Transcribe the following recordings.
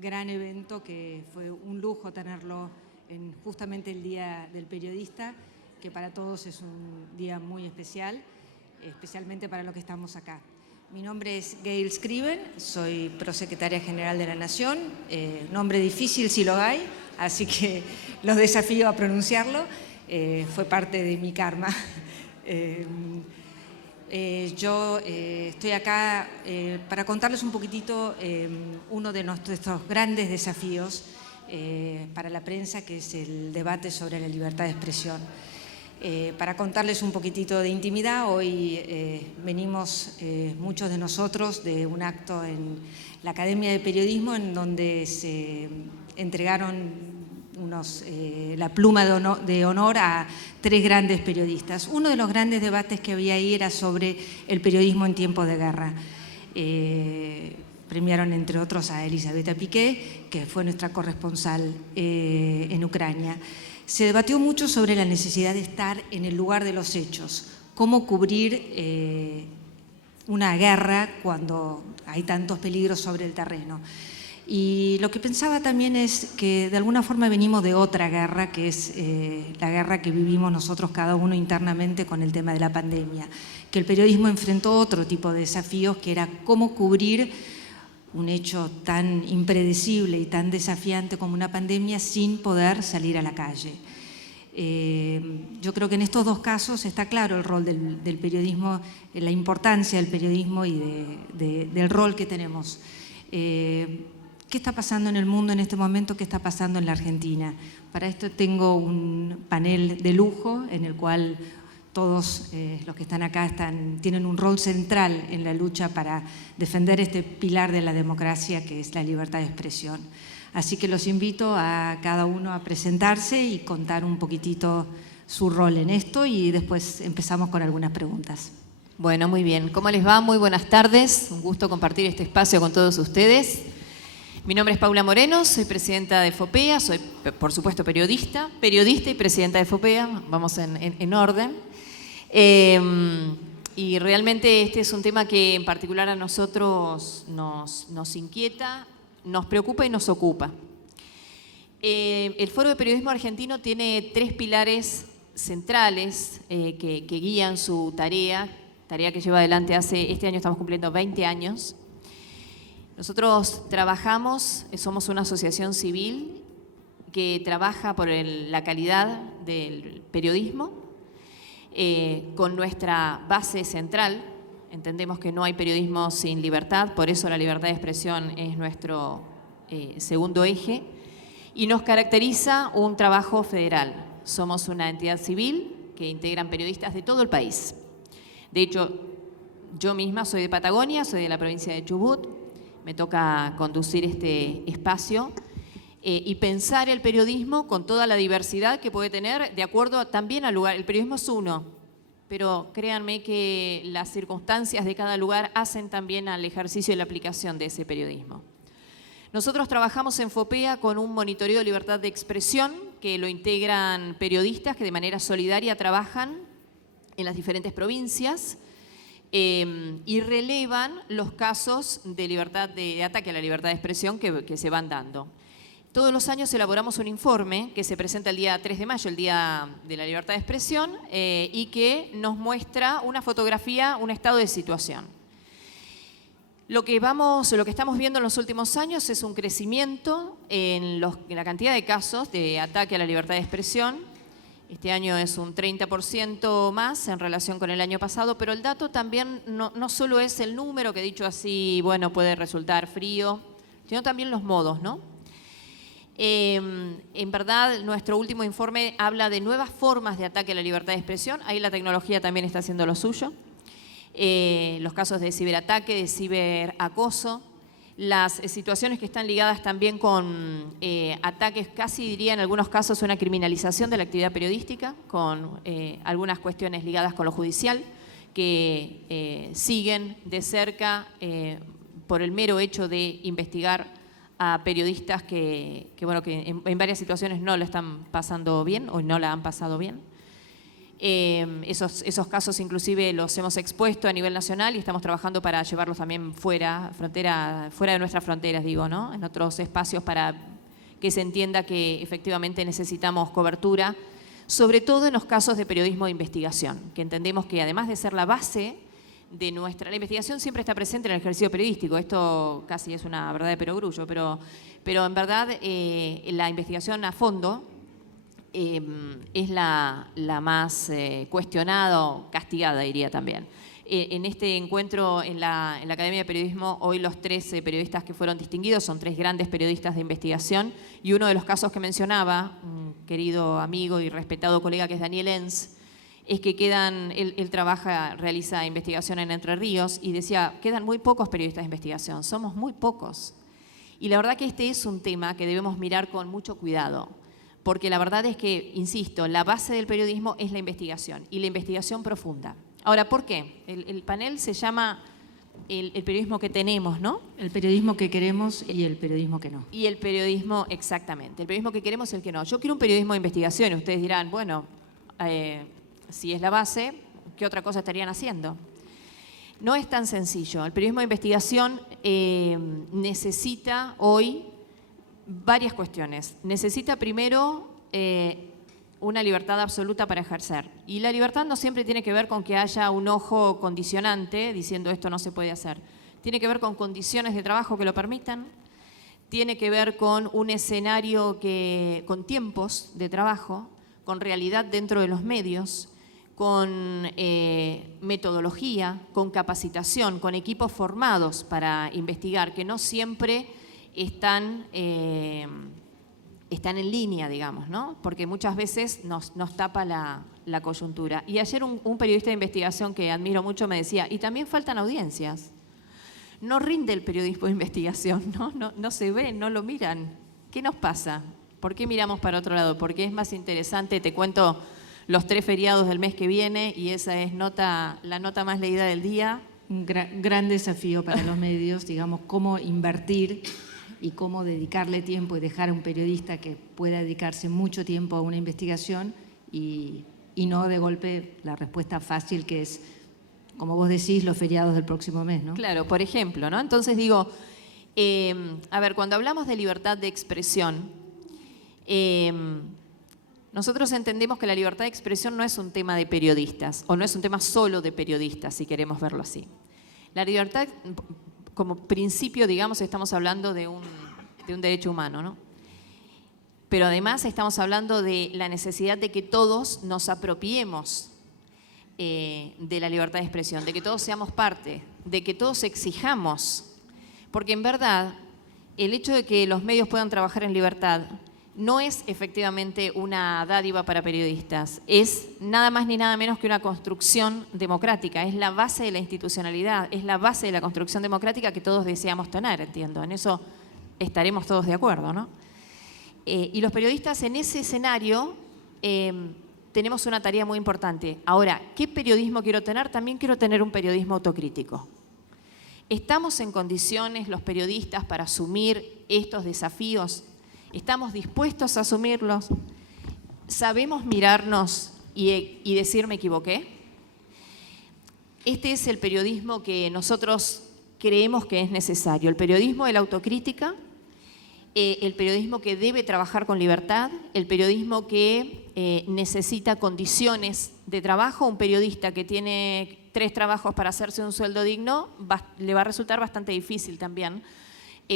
gran evento que fue un lujo tenerlo en justamente el Día del Periodista, que para todos es un día muy especial, especialmente para los que estamos acá. Mi nombre es Gail Scriven, soy prosecretaria general de la Nación, nombre difícil si lo hay, así que los desafío a pronunciarlo, fue parte de mi karma. Yo estoy acá para contarles un poquitito uno de nuestros grandes desafíos para la prensa, que es el debate sobre la libertad de expresión. Para contarles un poquitito de intimidad, hoy venimos muchos de nosotros de un acto en la Academia de Periodismo en donde se entregaron la pluma de honor a 3 grandes periodistas. Uno de los grandes debates que había ahí era sobre el periodismo en tiempos de guerra. Premiaron, entre otros, a Elisabetta Piqué, que fue nuestra corresponsal en Ucrania. Se debatió mucho sobre la necesidad de estar en el lugar de los hechos, cómo cubrir una guerra cuando hay tantos peligros sobre el terreno. Y lo que pensaba también es que de alguna forma venimos de otra guerra, que es la guerra que vivimos nosotros cada uno internamente con el tema de la pandemia, que el periodismo enfrentó otro tipo de desafíos, que era cómo cubrir un hecho tan impredecible y tan desafiante como una pandemia sin poder salir a la calle. Yo creo que en estos 2 casos está claro el rol del periodismo, la importancia del periodismo y del rol que tenemos. ¿Qué está pasando en el mundo en este momento? ¿Qué está pasando en la Argentina? Para esto tengo un panel de lujo en el cual todos los que están acá tienen un rol central en la lucha para defender este pilar de la democracia, que es la libertad de expresión. Así que los invito a cada uno a presentarse y contar un poquitito su rol en esto, y después empezamos con algunas preguntas. Bueno, muy bien. ¿Cómo les va? Muy buenas tardes. Un gusto compartir este espacio con todos ustedes. Mi nombre es Paula Moreno, soy presidenta de FOPEA, soy, por supuesto, periodista y presidenta de FOPEA, vamos en orden. Y realmente este es un tema que en particular a nosotros nos inquieta, nos preocupa y nos ocupa. El Foro de Periodismo Argentino tiene 3 pilares centrales que guían su tarea que lleva adelante este año estamos cumpliendo 20 años. Nosotros somos una asociación civil que trabaja por la calidad del periodismo, con nuestra base central. Entendemos que no hay periodismo sin libertad, por eso la libertad de expresión es nuestro segundo eje, y nos caracteriza un trabajo federal. Somos una entidad civil que integran periodistas de todo el país. De hecho, yo misma soy de Patagonia, soy de la provincia de Chubut. Me toca conducir este espacio y pensar el periodismo con toda la diversidad que puede tener, de acuerdo también al lugar. El periodismo es uno, pero créanme que las circunstancias de cada lugar hacen también al ejercicio y la aplicación de ese periodismo. Nosotros trabajamos en FOPEA con un monitoreo de libertad de expresión que lo integran periodistas que de manera solidaria trabajan en las diferentes provincias. Y relevan los casos de ataque a la libertad de expresión que se van dando. Todos los años elaboramos un informe que se presenta el día 3 de mayo, el Día de la Libertad de Expresión, y que nos muestra una fotografía, un estado de situación. Lo que estamos viendo en los últimos años es un crecimiento en la cantidad de casos de ataque a la libertad de expresión. Este año es un 30% más en relación con el año pasado, pero el dato también no solo es el número, que dicho así, bueno, puede resultar frío, sino también los modos, ¿no? En verdad, nuestro último informe habla de nuevas formas de ataque a la libertad de expresión. Ahí la tecnología también está haciendo lo suyo. Los casos de ciberataque, de ciberacoso, las situaciones que están ligadas también con ataques, casi diría en algunos casos una criminalización de la actividad periodística, con algunas cuestiones ligadas con lo judicial, que siguen de cerca por el mero hecho de investigar a periodistas que en varias situaciones no lo están pasando bien o no la han pasado bien. Esos casos inclusive los hemos expuesto a nivel nacional y estamos trabajando para llevarlos también fuera de nuestras fronteras, digo, ¿no? En otros espacios para que se entienda que efectivamente necesitamos cobertura, sobre todo en los casos de periodismo de investigación, que entendemos que además de ser la base de la investigación siempre está presente en el ejercicio periodístico. Esto casi es una verdad de perogrullo, pero en verdad la investigación a fondo es la más cuestionada o castigada, diría también. En este encuentro en la Academia de Periodismo, hoy los 13 periodistas que fueron distinguidos son 3 grandes periodistas de investigación, y uno de los casos que mencionaba, un querido amigo y respetado colega que es Daniel Enz, es que él realiza investigación en Entre Ríos y decía, quedan muy pocos periodistas de investigación, somos muy pocos. Y la verdad que este es un tema que debemos mirar con mucho cuidado, porque la verdad es que, insisto, la base del periodismo es la investigación, y la investigación profunda. Ahora, ¿por qué? El panel se llama el periodismo que tenemos, ¿no? El periodismo que queremos y el periodismo que no. Y el periodismo, exactamente, el periodismo que queremos y el que no. Yo quiero un periodismo de investigación, y ustedes dirán, bueno, si es la base, ¿qué otra cosa estarían haciendo? No es tan sencillo. El periodismo de investigación necesita hoy varias cuestiones. Necesita primero una libertad absoluta para ejercer. Y la libertad no siempre tiene que ver con que haya un ojo condicionante diciendo esto no se puede hacer. Tiene que ver con condiciones de trabajo que lo permitan, tiene que ver con un escenario con tiempos de trabajo, con realidad dentro de los medios, con metodología, con capacitación, con equipos formados para investigar, que no siempre están en línea, digamos, ¿no? Porque muchas veces nos tapa la coyuntura. Y ayer un periodista de investigación que admiro mucho me decía, y también faltan audiencias. No rinde el periodismo de investigación, ¿no? No se ve, no lo miran. ¿Qué nos pasa? ¿Por qué miramos para otro lado? Porque es más interesante, te cuento los 3 feriados del mes que viene y esa es la nota más leída del día. Un gran desafío para los medios, digamos, cómo invertir y cómo dedicarle tiempo y dejar a un periodista que pueda dedicarse mucho tiempo a una investigación y no de golpe la respuesta fácil que es, como vos decís, los feriados del próximo mes, ¿no? Claro, por ejemplo, ¿no? Entonces digo, a ver, cuando hablamos de libertad de expresión, nosotros entendemos que la libertad de expresión no es un tema de periodistas, o no es un tema solo de periodistas, si queremos verlo así. La libertad, como principio, digamos, estamos hablando de un derecho humano, ¿no? Pero además estamos hablando de la necesidad de que todos nos apropiemos de la libertad de expresión, de que todos seamos parte, de que todos exijamos. Porque en verdad, el hecho de que los medios puedan trabajar en libertad no es efectivamente una dádiva para periodistas, es nada más ni nada menos que una construcción democrática, es la base de la institucionalidad, es la base de la construcción democrática que todos deseamos tener, entiendo. En eso estaremos todos de acuerdo, ¿no? Y los periodistas en ese escenario tenemos una tarea muy importante. Ahora, ¿qué periodismo quiero tener? También quiero tener un periodismo autocrítico. ¿Estamos en condiciones los periodistas para asumir estos desafíos? ¿Estamos dispuestos a asumirlos? ¿Sabemos mirarnos y decir me equivoqué? Este es el periodismo que nosotros creemos que es necesario. El periodismo de la autocrítica, el periodismo que debe trabajar con libertad, el periodismo que necesita condiciones de trabajo. Un periodista que tiene 3 trabajos para hacerse un sueldo digno, le va a resultar bastante difícil también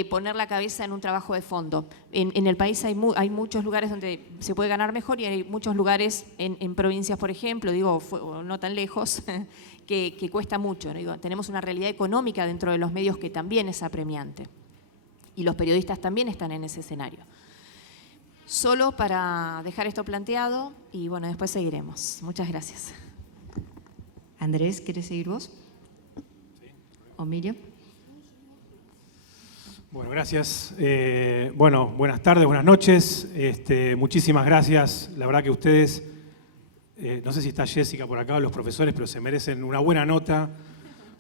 poner la cabeza en un trabajo de fondo. En el país hay muchos lugares donde se puede ganar mejor y hay muchos lugares en provincias, por ejemplo, digo, no tan lejos, que cuesta mucho, ¿no? Digo, tenemos una realidad económica dentro de los medios que también es apremiante. Y los periodistas también están en ese escenario. Solo para dejar esto planteado y bueno, después seguiremos. Muchas gracias. Andrés, ¿querés seguir vos? ¿O Miriam? Bueno, gracias. Bueno, buenas tardes, buenas noches. Muchísimas gracias. La verdad que ustedes, no sé si está Jessica por acá, los profesores, pero se merecen una buena nota.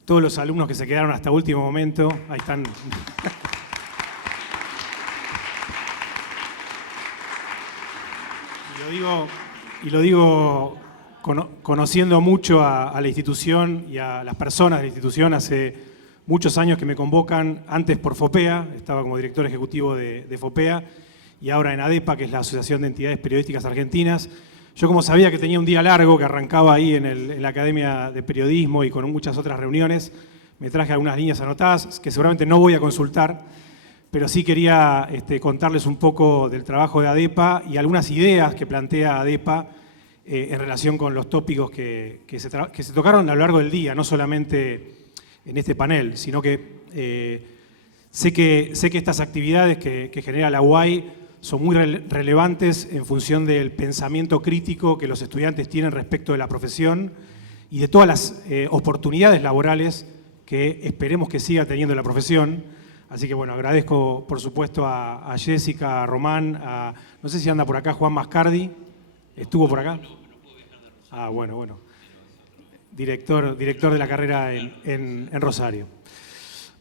Todos los alumnos que se quedaron hasta último momento, ahí están. Y lo digo conociendo mucho a la institución y a las personas de la institución, hace muchos años que me convocan, antes por FOPEA, estaba como director ejecutivo de FOPEA, y ahora en ADEPA, que es la Asociación de Entidades Periodísticas Argentinas. Yo, como sabía que tenía un día largo, que arrancaba ahí en la Academia de Periodismo y con muchas otras reuniones, me traje algunas líneas anotadas que seguramente no voy a consultar, pero sí quería contarles un poco del trabajo de ADEPA y algunas ideas que plantea ADEPA en relación con los tópicos que se tocaron a lo largo del día, no solamente en este panel, sino que sé que estas actividades que genera la UAI son muy relevantes en función del pensamiento crítico que los estudiantes tienen respecto de la profesión y de todas las oportunidades laborales que esperemos que siga teniendo la profesión. Así que bueno, agradezco por supuesto a Jessica, a Román, no sé si anda por acá Juan Mascardi, ¿estuvo por acá? Ah, bueno. Director de la carrera en Rosario.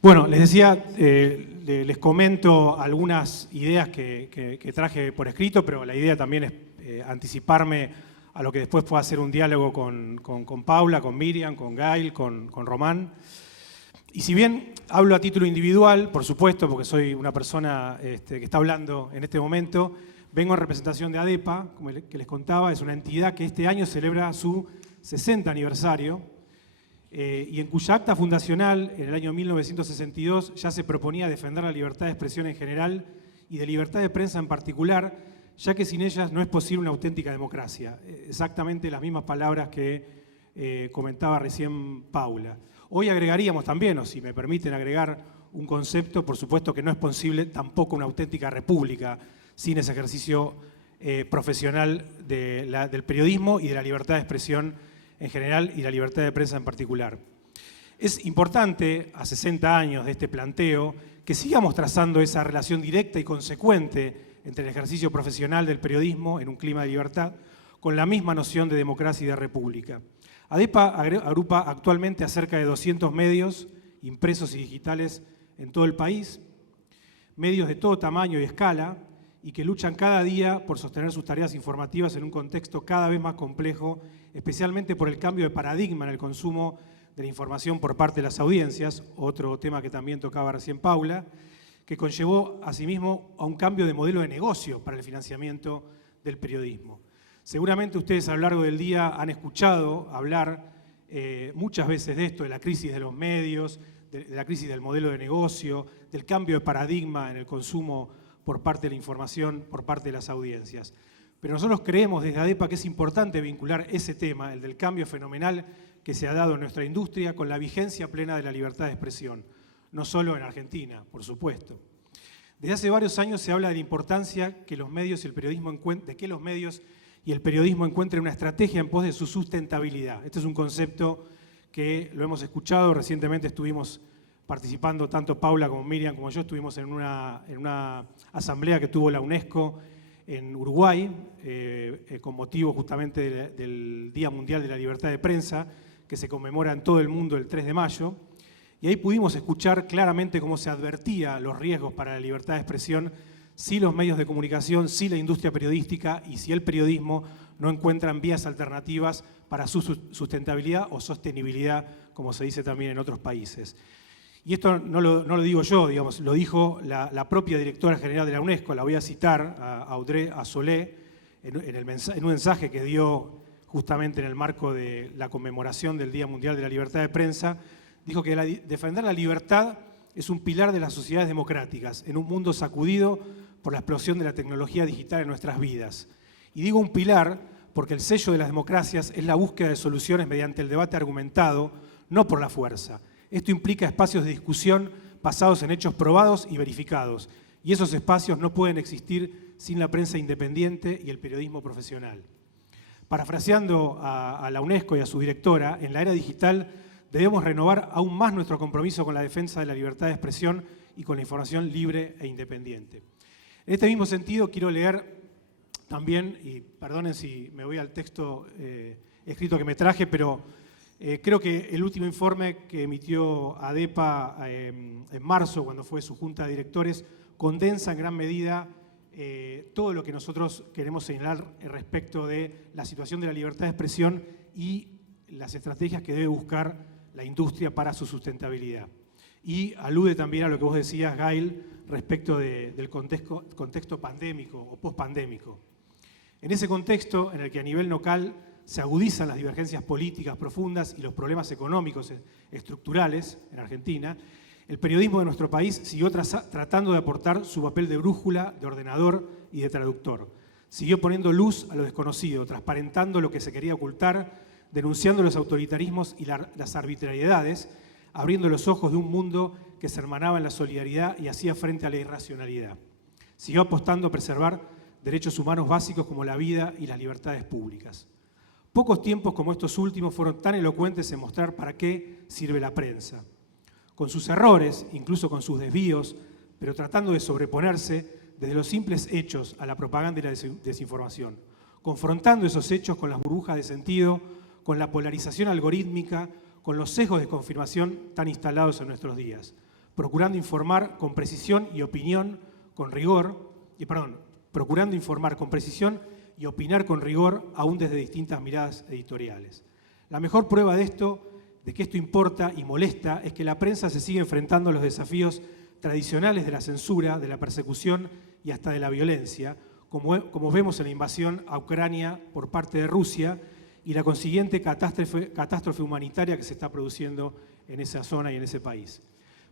Bueno, les decía, les comento algunas ideas que traje por escrito, pero la idea también es anticiparme a lo que después pueda ser un diálogo con Paula, con Miriam, con Gail, con Román. Y si bien hablo a título individual, por supuesto, porque soy una persona que está hablando en este momento, vengo en representación de ADEPA, como que les contaba, es una entidad que este año celebra su 60 aniversario y en cuya acta fundacional, en el año 1962, ya se proponía defender la libertad de expresión en general y de libertad de prensa en particular, ya que sin ellas no es posible una auténtica democracia. Exactamente las mismas palabras que comentaba recién Paula. Hoy agregaríamos también, o si me permiten agregar un concepto, por supuesto que no es posible tampoco una auténtica república sin ese ejercicio profesional del periodismo y de la libertad de expresión en general y la libertad de prensa en particular. Es importante, a 60 años de este planteo, que sigamos trazando esa relación directa y consecuente entre el ejercicio profesional del periodismo en un clima de libertad con la misma noción de democracia y de república. ADEPA agrupa actualmente a cerca de 200 medios impresos y digitales en todo el país, medios de todo tamaño y escala, y que luchan cada día por sostener sus tareas informativas en un contexto cada vez más complejo, especialmente por el cambio de paradigma en el consumo de la información por parte de las audiencias, otro tema que también tocaba recién Paula, que conllevó asimismo a un cambio de modelo de negocio para el financiamiento del periodismo. Seguramente ustedes a lo largo del día han escuchado hablar muchas veces de esto, de la crisis de los medios, de la crisis del modelo de negocio, del cambio de paradigma en el consumo por parte de la información, por parte de las audiencias. Pero nosotros creemos desde ADEPA que es importante vincular ese tema, el del cambio fenomenal que se ha dado en nuestra industria, con la vigencia plena de la libertad de expresión, no solo en Argentina, por supuesto. Desde hace varios años se habla de la importancia que los medios y el periodismo encuentren una estrategia en pos de su sustentabilidad. Este es un concepto que lo hemos escuchado, recientemente estuvimos participando, tanto Paula como Miriam como yo, estuvimos en una asamblea que tuvo la UNESCO en Uruguay, con motivo justamente del Día Mundial de la Libertad de Prensa, que se conmemora en todo el mundo el 3 de mayo, y ahí pudimos escuchar claramente cómo se advertía los riesgos para la libertad de expresión si los medios de comunicación, si la industria periodística y si el periodismo no encuentran vías alternativas para su sustentabilidad o sostenibilidad, como se dice también en otros países. Y esto no lo digo yo, digamos, lo dijo la propia directora general de la UNESCO, la voy a citar, a Audrey Azoulay, en un mensaje que dio justamente en el marco de la conmemoración del Día Mundial de la Libertad de Prensa, dijo que defender la libertad es un pilar de las sociedades democráticas en un mundo sacudido por la explosión de la tecnología digital en nuestras vidas. Y digo un pilar porque el sello de las democracias es la búsqueda de soluciones mediante el debate argumentado, no por la fuerza. Esto implica espacios de discusión basados en hechos probados y verificados, y esos espacios no pueden existir sin la prensa independiente y el periodismo profesional. Parafraseando a la UNESCO y a su directora, en la era digital debemos renovar aún más nuestro compromiso con la defensa de la libertad de expresión y con la información libre e independiente. En este mismo sentido, quiero leer también, y perdonen si me voy al texto escrito que me traje, pero creo que el último informe que emitió ADEPA en marzo, cuando fue su junta de directores, condensa en gran medida todo lo que nosotros queremos señalar respecto de la situación de la libertad de expresión y las estrategias que debe buscar la industria para su sustentabilidad. Y alude también a lo que vos decías, Gail, respecto del contexto pandémico o pospandémico. En ese contexto, en el que a nivel local se agudizan las divergencias políticas profundas y los problemas económicos estructurales en Argentina, el periodismo de nuestro país siguió tratando de aportar su papel de brújula, de ordenador y de traductor. Siguió poniendo luz a lo desconocido, transparentando lo que se quería ocultar, denunciando los autoritarismos y las arbitrariedades, abriendo los ojos de un mundo que se hermanaba en la solidaridad y hacía frente a la irracionalidad. Siguió apostando a preservar derechos humanos básicos como la vida y las libertades públicas. Pocos tiempos como estos últimos fueron tan elocuentes en mostrar para qué sirve la prensa. Con sus errores, incluso con sus desvíos, pero tratando de sobreponerse desde los simples hechos a la propaganda y la desinformación, confrontando esos hechos con las burbujas de sentido, con la polarización algorítmica, con los sesgos de confirmación tan instalados en nuestros días, procurando informar con precisión y opinión, con rigor, procurando informar con precisión y opinar con rigor, aún desde distintas miradas editoriales. La mejor prueba de que esto importa y molesta, es que la prensa se sigue enfrentando a los desafíos tradicionales de la censura, de la persecución y hasta de la violencia, como vemos en la invasión a Ucrania por parte de Rusia y la consiguiente catástrofe humanitaria que se está produciendo en esa zona y en ese país.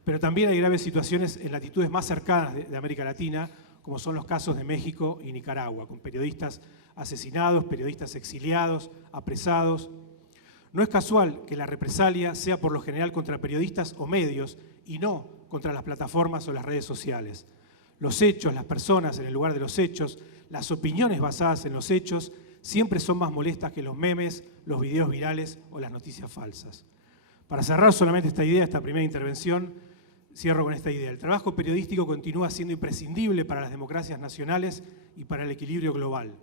Pero también hay graves situaciones en latitudes más cercanas de América Latina, como son los casos de México y Nicaragua, con periodistas asesinados, periodistas exiliados, apresados. No es casual que la represalia sea por lo general contra periodistas o medios y no contra las plataformas o las redes sociales. Los hechos, las personas en el lugar de los hechos, las opiniones basadas en los hechos siempre son más molestas que los memes, los videos virales o las noticias falsas. Para cerrar solamente esta primera intervención, cierro con esta idea. El trabajo periodístico continúa siendo imprescindible para las democracias nacionales y para el equilibrio global.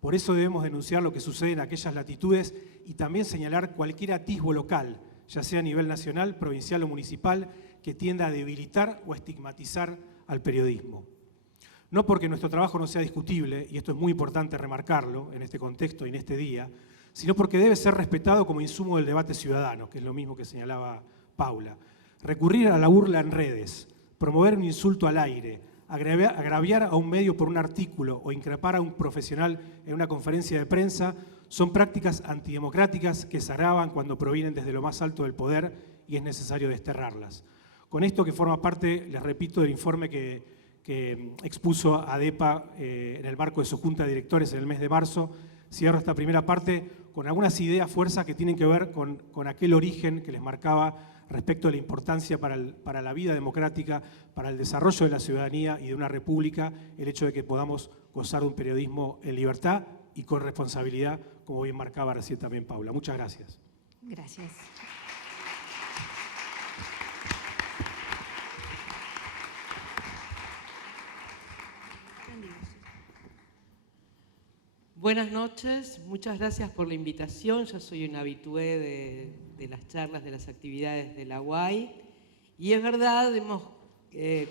Por eso debemos denunciar lo que sucede en aquellas latitudes y también señalar cualquier atisbo local, ya sea a nivel nacional, provincial o municipal, que tienda a debilitar o estigmatizar al periodismo. No porque nuestro trabajo no sea discutible, y esto es muy importante remarcarlo en este contexto y en este día, sino porque debe ser respetado como insumo del debate ciudadano, que es lo mismo que señalaba Paula. Recurrir a la burla en redes, promover un insulto al aire, agraviar a un medio por un artículo o increpar a un profesional en una conferencia de prensa son prácticas antidemocráticas que se agravan cuando provienen desde lo más alto del poder y es necesario desterrarlas. Con esto, que forma parte, les repito, del informe que expuso ADEPA en el marco de su Junta de Directores en el mes de marzo, cierro esta primera parte con algunas ideas, fuerzas que tienen que ver con aquel origen que les marcaba respecto a la importancia para la vida democrática, para el desarrollo de la ciudadanía y de una república, el hecho de que podamos gozar de un periodismo en libertad y con responsabilidad, como bien marcaba recién también Paula. Muchas gracias. Gracias. Buenas noches, muchas gracias por la invitación. Yo soy una habitué de las charlas, de las actividades de la UAI. Y es verdad, hemos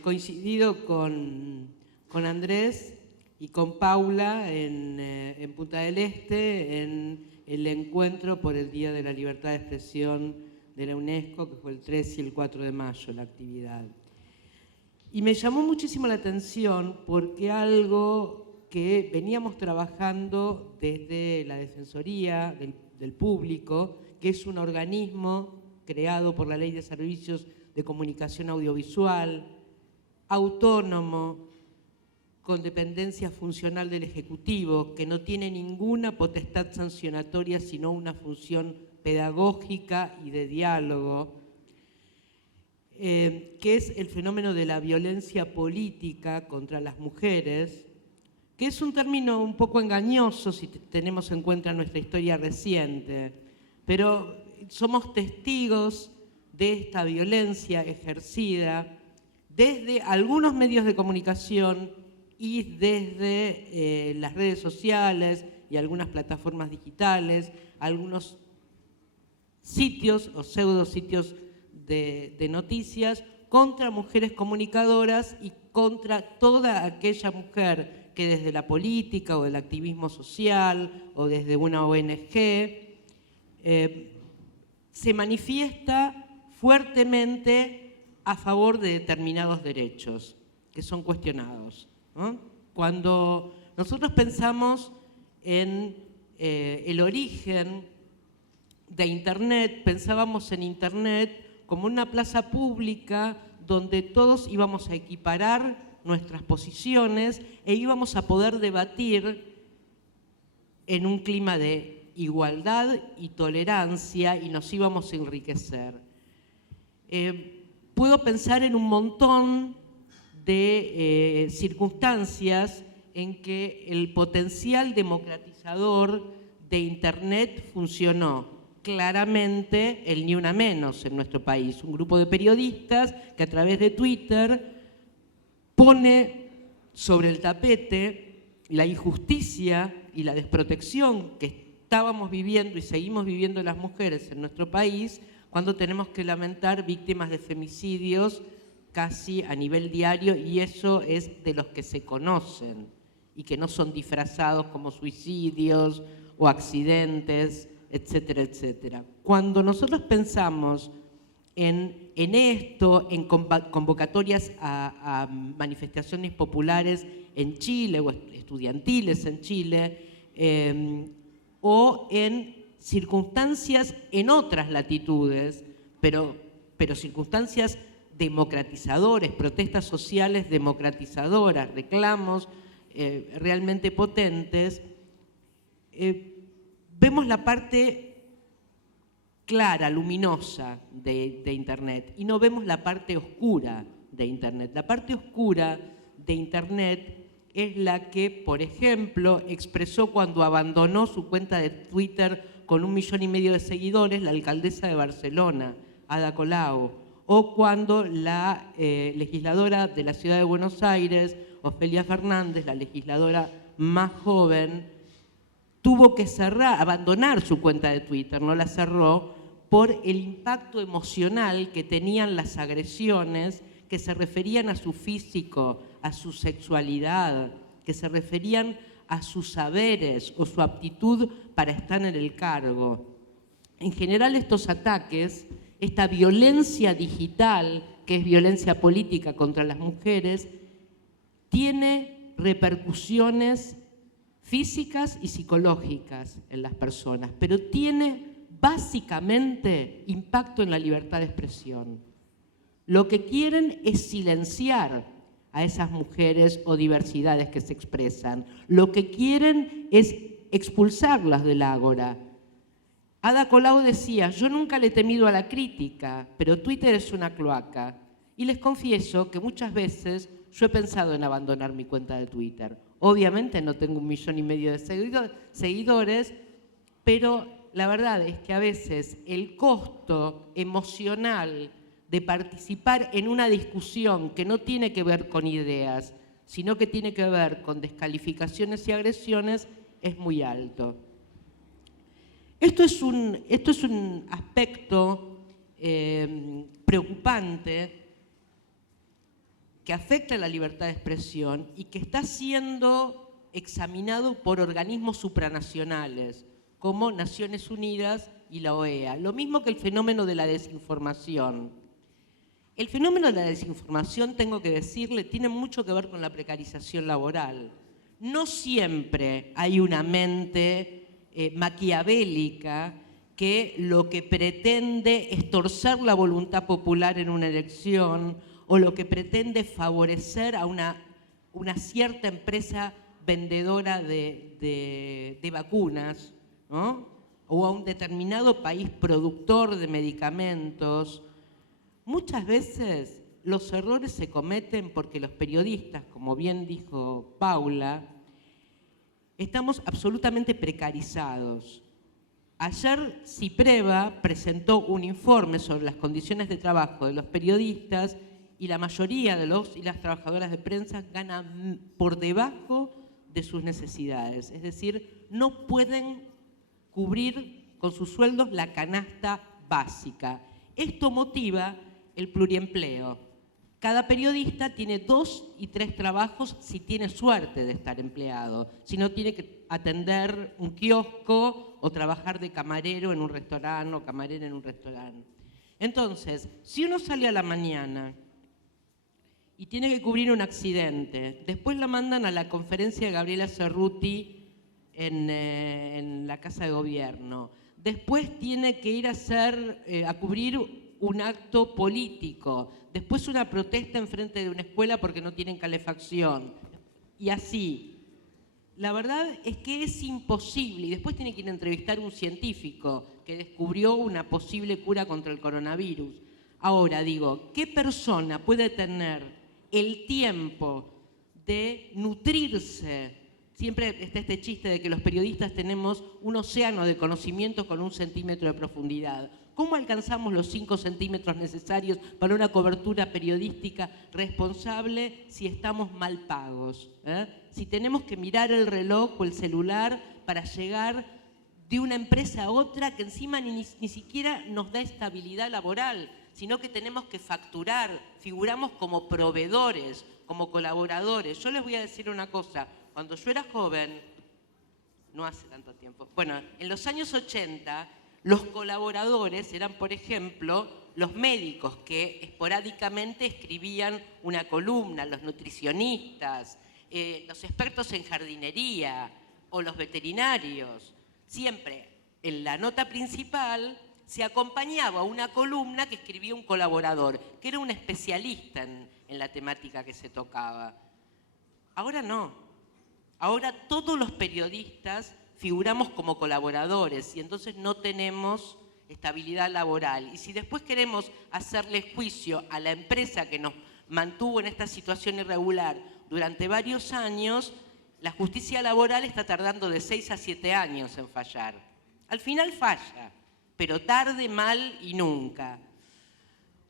coincidido con Andrés y con Paula en Punta del Este en el encuentro por el Día de la Libertad de Expresión de la UNESCO, que fue el 3 y el 4 de mayo la actividad. Y me llamó muchísimo la atención porque algo que veníamos trabajando desde la Defensoría del Público, que es un organismo creado por la Ley de Servicios de Comunicación Audiovisual, autónomo, con dependencia funcional del Ejecutivo, que no tiene ninguna potestad sancionatoria, sino una función pedagógica y de diálogo, que es el fenómeno de la violencia política contra las mujeres, que es un término un poco engañoso si tenemos en cuenta nuestra historia reciente, pero somos testigos de esta violencia ejercida desde algunos medios de comunicación y desde las redes sociales y algunas plataformas digitales, algunos sitios o pseudositios de noticias contra mujeres comunicadoras y contra toda aquella mujer que desde la política o del activismo social o desde una ONG se manifiesta fuertemente a favor de determinados derechos que son cuestionados, ¿no? Cuando nosotros pensamos en el origen de Internet, pensábamos en Internet como una plaza pública donde todos íbamos a equiparar nuestras posiciones e íbamos a poder debatir en un clima de igualdad y tolerancia y nos íbamos a enriquecer. Puedo pensar en un montón de circunstancias en que el potencial democratizador de Internet funcionó. Claramente el Ni Una Menos en nuestro país, un grupo de periodistas que a través de Twitter pone sobre el tapete la injusticia y la desprotección que estábamos viviendo y seguimos viviendo las mujeres en nuestro país cuando tenemos que lamentar víctimas de femicidios casi a nivel diario, y eso es de los que se conocen y que no son disfrazados como suicidios o accidentes, etcétera, etcétera. Cuando nosotros pensamos en esto, en convocatorias a manifestaciones populares en Chile o estudiantiles en Chile, o en circunstancias en otras latitudes, pero circunstancias democratizadores, protestas sociales democratizadoras, reclamos realmente potentes, vemos la parte clara, luminosa de Internet y no vemos la parte oscura de Internet. La parte oscura de Internet es la que, por ejemplo, expresó cuando abandonó su cuenta de Twitter con 1,5 millones de seguidores la alcaldesa de Barcelona, Ada Colau, o cuando la legisladora de la Ciudad de Buenos Aires, Ofelia Fernández, la legisladora más joven, tuvo que abandonar su cuenta de Twitter, no la cerró, por el impacto emocional que tenían las agresiones que se referían a su físico, a su sexualidad, que se referían a sus saberes o su aptitud para estar en el cargo. En general, estos ataques, esta violencia digital, que es violencia política contra las mujeres, tiene repercusiones físicas y psicológicas en las personas, pero tiene básicamente impacto en la libertad de expresión. Lo que quieren es silenciar a esas mujeres o diversidades que se expresan. Lo que quieren es expulsarlas del ágora. Ada Colau decía, yo nunca le he temido a la crítica, pero Twitter es una cloaca. Y les confieso que muchas veces yo he pensado en abandonar mi cuenta de Twitter. Obviamente no tengo 1,5 millones de seguidores, pero la verdad es que a veces el costo emocional de participar en una discusión que no tiene que ver con ideas, sino que tiene que ver con descalificaciones y agresiones, es muy alto. Esto es un aspecto preocupante que afecta a la libertad de expresión y que está siendo examinado por organismos supranacionales, como Naciones Unidas y la OEA. Lo mismo que el fenómeno de la desinformación. El fenómeno de la desinformación, tengo que decirle, tiene mucho que ver con la precarización laboral. No siempre hay una mente maquiavélica que lo que pretende es torcer la voluntad popular en una elección o lo que pretende favorecer a una cierta empresa vendedora de vacunas, ¿no? O a un determinado país productor de medicamentos. Muchas veces los errores se cometen porque los periodistas, como bien dijo Paula, estamos absolutamente precarizados. Ayer Cipreva presentó un informe sobre las condiciones de trabajo de los periodistas y la mayoría de los y las trabajadoras de prensa ganan por debajo de sus necesidades. Es decir, no pueden cubrir con sus sueldos la canasta básica. Esto motiva el pluriempleo. Cada periodista tiene 2 y 3 trabajos si tiene suerte de estar empleado, si no tiene que atender un kiosco o trabajar de camarero en un restaurante o camarera en un restaurante. Entonces, si uno sale a la mañana y tiene que cubrir un accidente, después la mandan a la conferencia de Gabriela Cerruti en la Casa de Gobierno, después tiene que ir a cubrir un acto político, después una protesta enfrente de una escuela porque no tienen calefacción, y así. La verdad es que es imposible, y después tiene que ir a entrevistar a un científico que descubrió una posible cura contra el coronavirus. Ahora digo, ¿qué persona puede tener el tiempo de nutrirse? Siempre está este chiste de que los periodistas tenemos un océano de conocimientos con 1 centímetro de profundidad. ¿Cómo alcanzamos los 5 centímetros necesarios para una cobertura periodística responsable si estamos mal pagos? Si tenemos que mirar el reloj o el celular para llegar de una empresa a otra que encima ni siquiera nos da estabilidad laboral, sino que tenemos que facturar, figuramos como proveedores, como colaboradores. Yo les voy a decir una cosa, cuando yo era joven, no hace tanto tiempo, bueno, en los años 80, los colaboradores eran, por ejemplo, los médicos que esporádicamente escribían una columna, los nutricionistas, los expertos en jardinería o los veterinarios. Siempre en la nota principal se acompañaba una columna que escribía un colaborador, que era un especialista en la temática que se tocaba. Ahora no. Ahora todos los periodistas figuramos como colaboradores y entonces no tenemos estabilidad laboral. Y si después queremos hacerle juicio a la empresa que nos mantuvo en esta situación irregular durante varios años, la justicia laboral está tardando de 6 a 7 años en fallar. Al final falla, pero tarde, mal y nunca.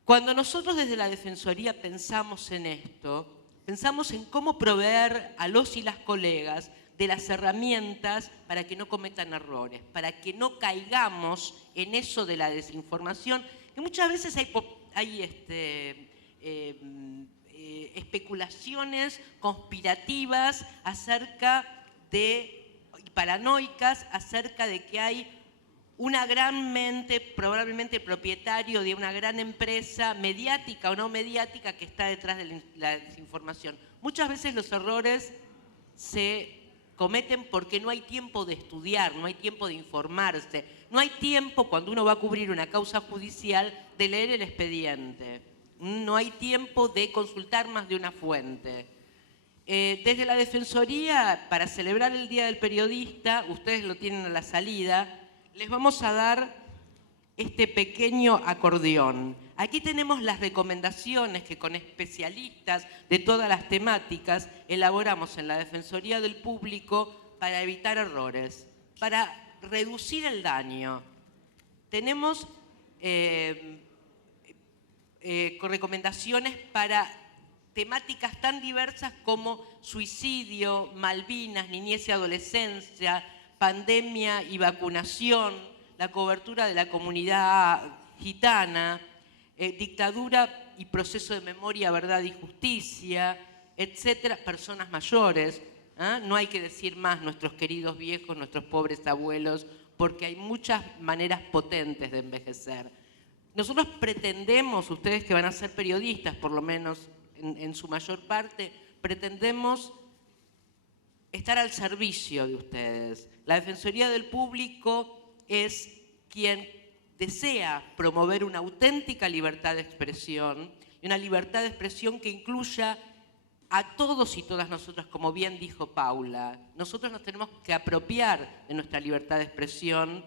Cuando nosotros desde la Defensoría pensamos en esto, pensamos en cómo proveer a los y las colegas de las herramientas para que no cometan errores, para que no caigamos en eso de la desinformación, que muchas veces hay especulaciones conspirativas paranoicas acerca de que hay una gran mente, probablemente propietario de una gran empresa, mediática o no mediática, que está detrás de la desinformación. Muchas veces los errores se cometen porque no hay tiempo de estudiar, no hay tiempo de informarse, no hay tiempo cuando uno va a cubrir una causa judicial de leer el expediente, no hay tiempo de consultar más de una fuente. Desde la Defensoría, para celebrar el Día del Periodista, ustedes lo tienen a la salida, les vamos a dar este pequeño acordeón. Aquí tenemos las recomendaciones que con especialistas de todas las temáticas elaboramos en la Defensoría del Público para evitar errores, para reducir el daño. Tenemos recomendaciones para temáticas tan diversas como suicidio, Malvinas, niñez y adolescencia, pandemia y vacunación, la cobertura de la comunidad gitana, dictadura y proceso de memoria, verdad y justicia, etcétera, personas mayores. No hay que decir más nuestros queridos viejos, nuestros pobres abuelos, porque hay muchas maneras potentes de envejecer. Nosotros pretendemos, ustedes que van a ser periodistas, por lo menos en su mayor parte, pretendemos estar al servicio de ustedes. La Defensoría del Público es quien desea promover una auténtica libertad de expresión, y una libertad de expresión que incluya a todos y todas nosotras, como bien dijo Paula. Nosotros nos tenemos que apropiar de nuestra libertad de expresión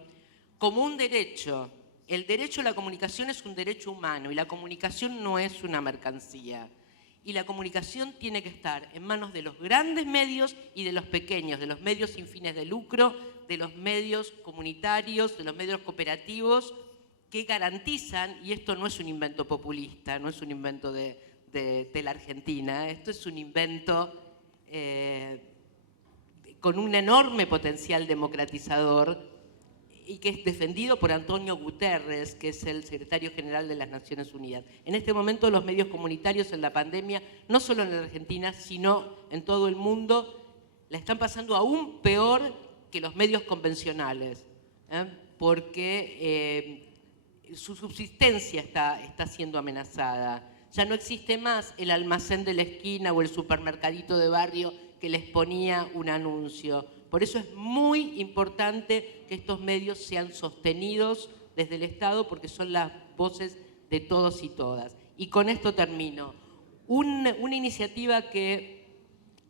como un derecho. El derecho a la comunicación es un derecho humano y la comunicación no es una mercancía. Y la comunicación tiene que estar en manos de los grandes medios y de los pequeños, de los medios sin fines de lucro, de los medios comunitarios, de los medios cooperativos, que garantizan, y esto no es un invento populista, no es un invento de la Argentina, esto es un invento con un enorme potencial democratizador, y que es defendido por Antonio Guterres, que es el secretario general de las Naciones Unidas. En este momento los medios comunitarios en la pandemia, no solo en la Argentina, sino en todo el mundo, la están pasando aún peor que los medios convencionales, porque su subsistencia está siendo amenazada. Ya no existe más el almacén de la esquina o el supermercadito de barrio que les ponía un anuncio. Por eso es muy importante que estos medios sean sostenidos desde el Estado, porque son las voces de todos y todas. Y con esto termino. Una iniciativa que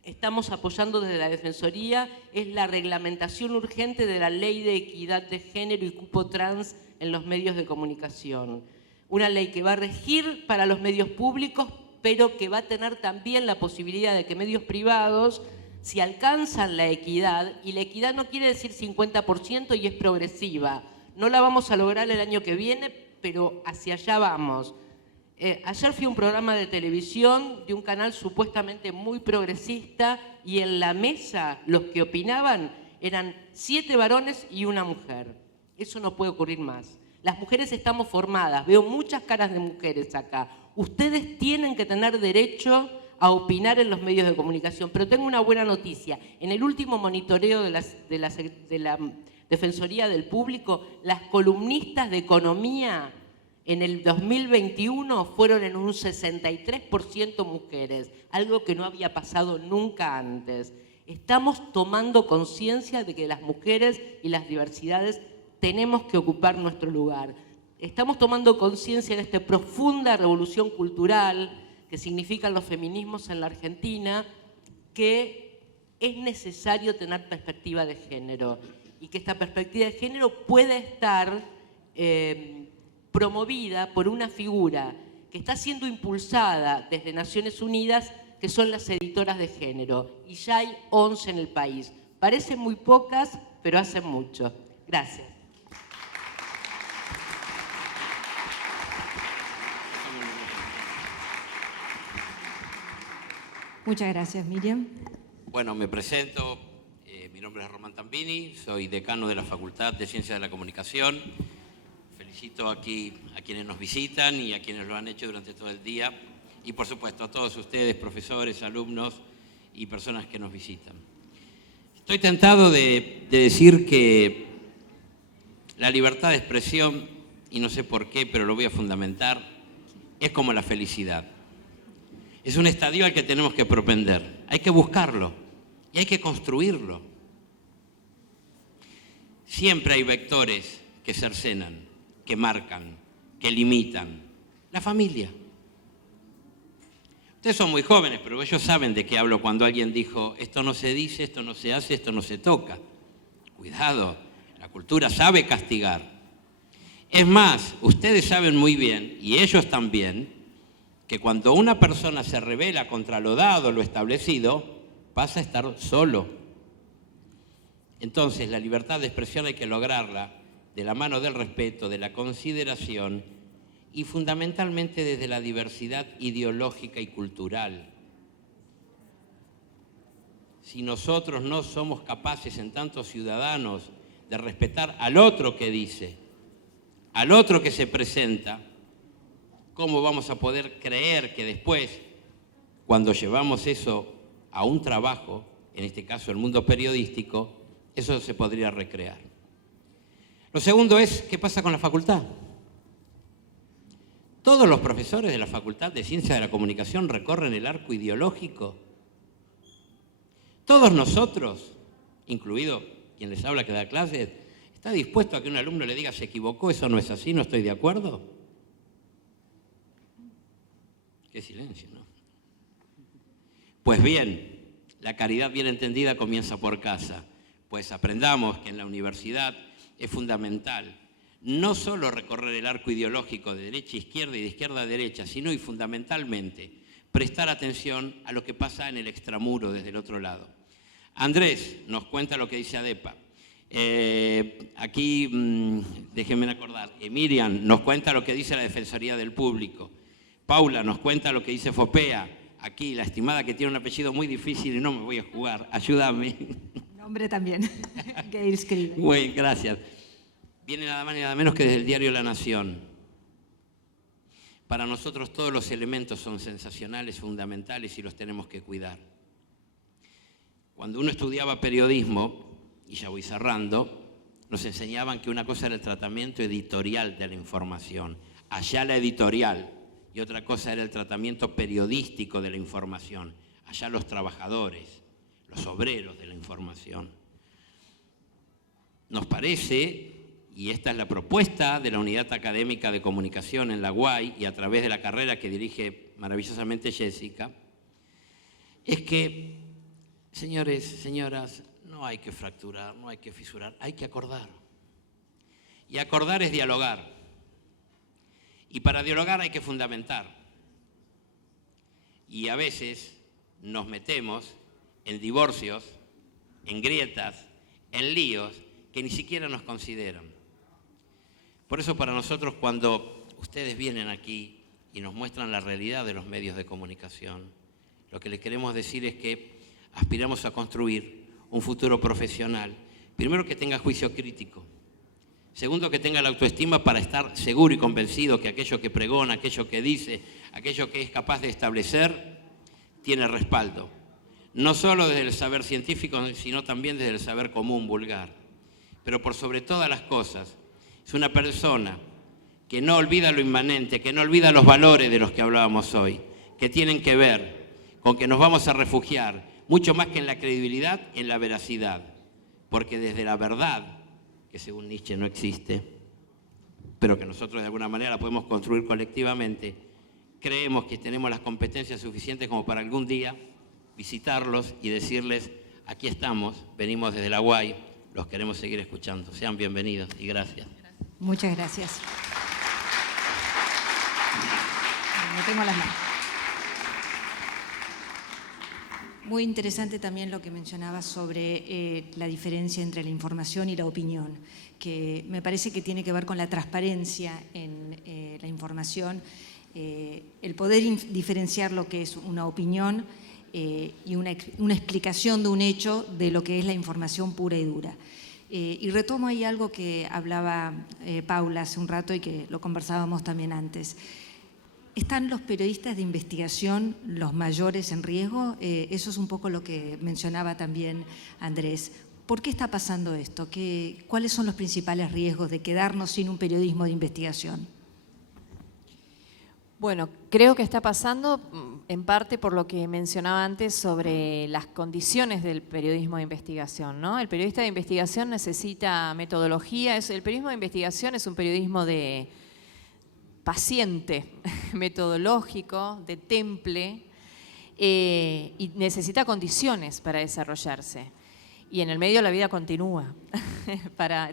estamos apoyando desde la Defensoría es la reglamentación urgente de la Ley de Equidad de Género y Cupo Trans en los medios de comunicación. Una ley que va a regir para los medios públicos, pero que va a tener también la posibilidad de que medios privados, si alcanzan la equidad, y la equidad no quiere decir 50% y es progresiva, no la vamos a lograr el año que viene, pero hacia allá vamos. Ayer fui a un programa de televisión de un canal supuestamente muy progresista y en la mesa los que opinaban eran 7 varones y una mujer. Eso no puede ocurrir más. Las mujeres estamos formadas, veo muchas caras de mujeres acá. Ustedes tienen que tener derecho a opinar en los medios de comunicación, pero tengo una buena noticia. En el último monitoreo de la Defensoría del Público, las columnistas de economía en el 2021 fueron en un 63% mujeres, algo que no había pasado nunca antes. Estamos tomando conciencia de que las mujeres y las diversidades tenemos que ocupar nuestro lugar. Estamos tomando conciencia en esta profunda revolución cultural que significan los feminismos en la Argentina, que es necesario tener perspectiva de género y que esta perspectiva de género puede estar promovida por una figura que está siendo impulsada desde Naciones Unidas, que son las editoras de género, y ya hay 11 en el país. Parecen muy pocas, pero hacen mucho. Gracias. Muchas gracias, Miriam. Bueno, me presento. Mi nombre es Román Tambini, soy decano de la Facultad de Ciencias de la Comunicación. Felicito aquí a quienes nos visitan y a quienes lo han hecho durante todo el día. Y, por supuesto, a todos ustedes, profesores, alumnos y personas que nos visitan. Estoy tentado de decir que la libertad de expresión, y no sé por qué, pero lo voy a fundamentar, es como la felicidad. Es un estadio al que tenemos que propender. Hay que buscarlo y hay que construirlo. Siempre hay vectores que cercenan, que marcan, que limitan. La familia. Ustedes son muy jóvenes, pero ellos saben de qué hablo cuando alguien dijo esto no se dice, esto no se hace, esto no se toca. Cuidado, la cultura sabe castigar. Es más, ustedes saben muy bien, y ellos también, que cuando una persona se rebela contra lo dado, lo establecido, pasa a estar solo. Entonces, la libertad de expresión hay que lograrla de la mano del respeto, de la consideración y fundamentalmente desde la diversidad ideológica y cultural. Si nosotros no somos capaces en tantos ciudadanos de respetar al otro que dice, al otro que se presenta, ¿cómo vamos a poder creer que después, cuando llevamos eso a un trabajo, en este caso el mundo periodístico, eso se podría recrear? Lo segundo es, ¿qué pasa con la facultad? Todos los profesores de la Facultad de Ciencias de la Comunicación recorren el arco ideológico. Todos nosotros, incluido quien les habla que da clases, ¿está dispuesto a que un alumno le diga se equivocó, eso no es así, no estoy de acuerdo? Qué silencio, ¿no? Pues bien, la caridad bien entendida comienza por casa, pues aprendamos que en la universidad es fundamental no solo recorrer el arco ideológico de derecha a izquierda y de izquierda a derecha, sino y fundamentalmente prestar atención a lo que pasa en el extramuro desde el otro lado. Andrés nos cuenta lo que dice ADEPA. Aquí, déjenme acordar, Miriam nos cuenta lo que dice la Defensoría del Público. Paula nos cuenta lo que dice FOPEA. Aquí, la estimada que tiene un apellido muy difícil y no me voy a jugar. Ayúdame. Nombre también, que escribe. Bueno, gracias. viene nada más ni nada menos que desde el diario La Nación. Para nosotros todos los elementos son sensacionales, fundamentales y los tenemos que cuidar. Cuando uno estudiaba periodismo, y ya voy cerrando, nos enseñaban que una cosa era el tratamiento editorial de la información, allá la editorial, y otra cosa era el tratamiento periodístico de la información, allá los trabajadores, los obreros de la información. Nos parece, y esta es la propuesta de la Unidad Académica de Comunicación en la UAI y a través de la carrera que dirige maravillosamente Jessica, es que, señores, señoras, no hay que fracturar, no hay que fisurar, hay que acordar. Y acordar es dialogar. Y para dialogar hay que fundamentar. Y a veces nos metemos en divorcios, en grietas, en líos que ni siquiera nos consideran. Por eso para nosotros cuando ustedes vienen aquí y nos muestran la realidad de los medios de comunicación, lo que les queremos decir es que aspiramos a construir un futuro profesional, primero que tenga juicio crítico, segundo que tenga la autoestima para estar seguro y convencido que aquello que pregona, aquello que dice, aquello que es capaz de establecer, tiene respaldo, no solo desde el saber científico, sino también desde el saber común vulgar. Pero por sobre todas las cosas, es una persona que no olvida lo inmanente, que no olvida los valores de los que hablábamos hoy, que tienen que ver con que nos vamos a refugiar, mucho más que en la credibilidad, en la veracidad. Porque desde la verdad, que según Nietzsche no existe, pero que nosotros de alguna manera la podemos construir colectivamente, creemos que tenemos las competencias suficientes como para algún día visitarlos y decirles, aquí estamos, venimos desde la UAI, los queremos seguir escuchando. Sean bienvenidos y gracias. Muchas gracias. Me tengo las manos. Muy interesante también lo que mencionaba sobre la diferencia entre la información y la opinión, que me parece que tiene que ver con la transparencia en la información, el poder diferenciar lo que es una opinión y una explicación de un hecho de lo que es la información pura y dura. Y retomo ahí algo que hablaba Paula hace un rato y que lo conversábamos también antes. ¿Están los periodistas de investigación los mayores en riesgo? Eso es un poco lo que mencionaba también Andrés. ¿Por qué está pasando esto? ¿Cuáles son los principales riesgos de quedarnos sin un periodismo de investigación? Bueno, creo que está pasando en parte por lo que mencionaba antes sobre las condiciones del periodismo de investigación, ¿no? El periodista de investigación necesita metodología. El periodismo de investigación es un periodismo de paciente, metodológico, de temple, y necesita condiciones para desarrollarse. Y en el medio la vida continúa,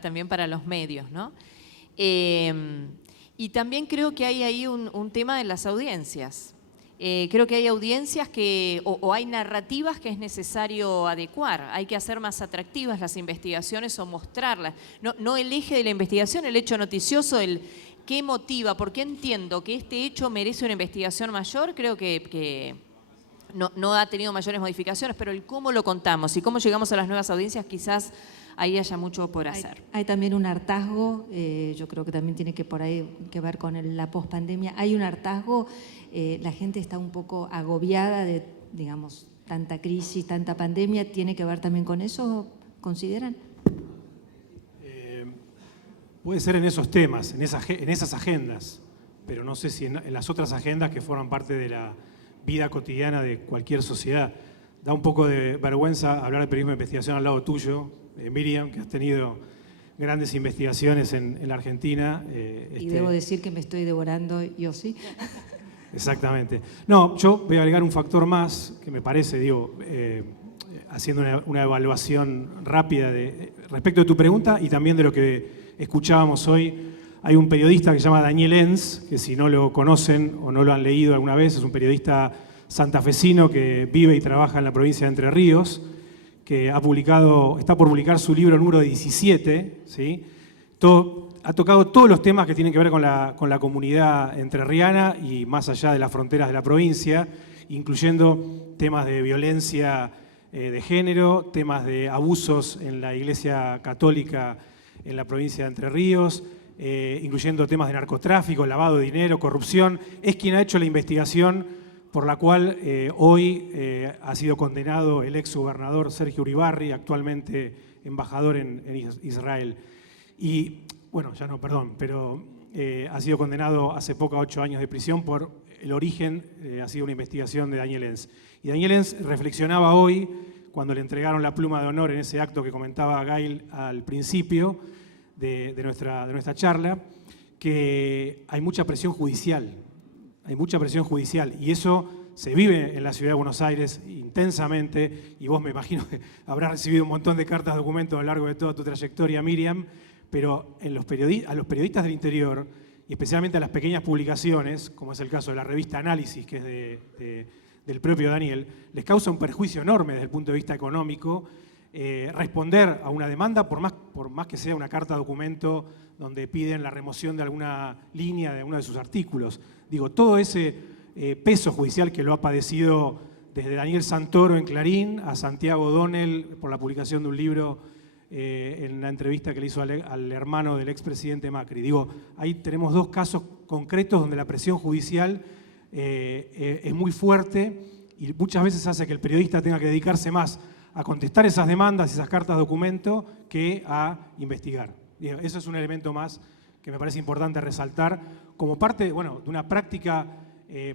también para los medios, ¿no? Y también creo que hay ahí un tema de las audiencias. Creo que hay audiencias o hay narrativas que es necesario adecuar. Hay que hacer más atractivas las investigaciones o mostrarlas. No el eje de la investigación, el hecho noticioso, el qué motiva, por qué entiendo que este hecho merece una investigación mayor, creo que no ha tenido mayores modificaciones, pero el cómo lo contamos y cómo llegamos a las nuevas audiencias quizás ahí haya mucho por hacer. Hay también un hartazgo, yo creo que también tiene que por ahí que ver con la pospandemia. Hay un hartazgo, la gente está un poco agobiada de, digamos, tanta crisis, tanta pandemia. ¿Tiene que ver también con eso, consideran? Puede ser en esos temas, en esas agendas, pero no sé si en las otras agendas que forman parte de la vida cotidiana de cualquier sociedad. Da un poco de vergüenza hablar de periodismo de investigación al lado tuyo, Miriam, que has tenido grandes investigaciones en la Argentina. Y debo decir que me estoy devorando yo, ¿sí? Exactamente. No, yo voy a agregar un factor más que me parece, haciendo una evaluación rápida respecto de tu pregunta y también de lo que escuchábamos hoy. Hay un periodista que se llama Daniel Enz, que si no lo conocen o no lo han leído alguna vez, es un periodista santafesino que vive y trabaja en la provincia de Entre Ríos, que está por publicar su libro número 17, ¿sí? Ha tocado todos los temas que tienen que ver con la comunidad entrerriana y más allá de las fronteras de la provincia, incluyendo temas de violencia de género, temas de abusos en la Iglesia Católica en la provincia de Entre Ríos, incluyendo temas de narcotráfico, lavado de dinero, corrupción. Es quien ha hecho la investigación por la cual hoy ha sido condenado el exgobernador Sergio Uribarri, actualmente embajador en Israel. Y, bueno, ya no, perdón, pero ha sido condenado hace poco a 8 años de prisión por el origen, ha sido una investigación de Daniel Enz. Y Daniel Enz reflexionaba hoy, cuando le entregaron la pluma de honor en ese acto que comentaba Gail al principio de nuestra charla, que hay mucha presión judicial. Hay mucha presión judicial y eso se vive en la ciudad de Buenos Aires intensamente, y vos me imagino que habrás recibido un montón de cartas, documentos a lo largo de toda tu trayectoria, Miriam, pero a los periodistas del interior, y especialmente a las pequeñas publicaciones, como es el caso de la revista Análisis, que es del propio Daniel, les causa un perjuicio enorme desde el punto de vista económico responder a una demanda, por más que sea una carta documento donde piden la remoción de alguna línea de uno de sus artículos. Digo, todo ese peso judicial que lo ha padecido desde Daniel Santoro en Clarín a Santiago O'Donnell por la publicación de un libro en una entrevista que le hizo al hermano del expresidente Macri. Digo, ahí tenemos 2 casos concretos donde la presión judicial es muy fuerte y muchas veces hace que el periodista tenga que dedicarse más a contestar esas demandas, esas cartas documento, que a investigar. Digo, eso es un elemento más que me parece importante resaltar como parte, bueno, de una práctica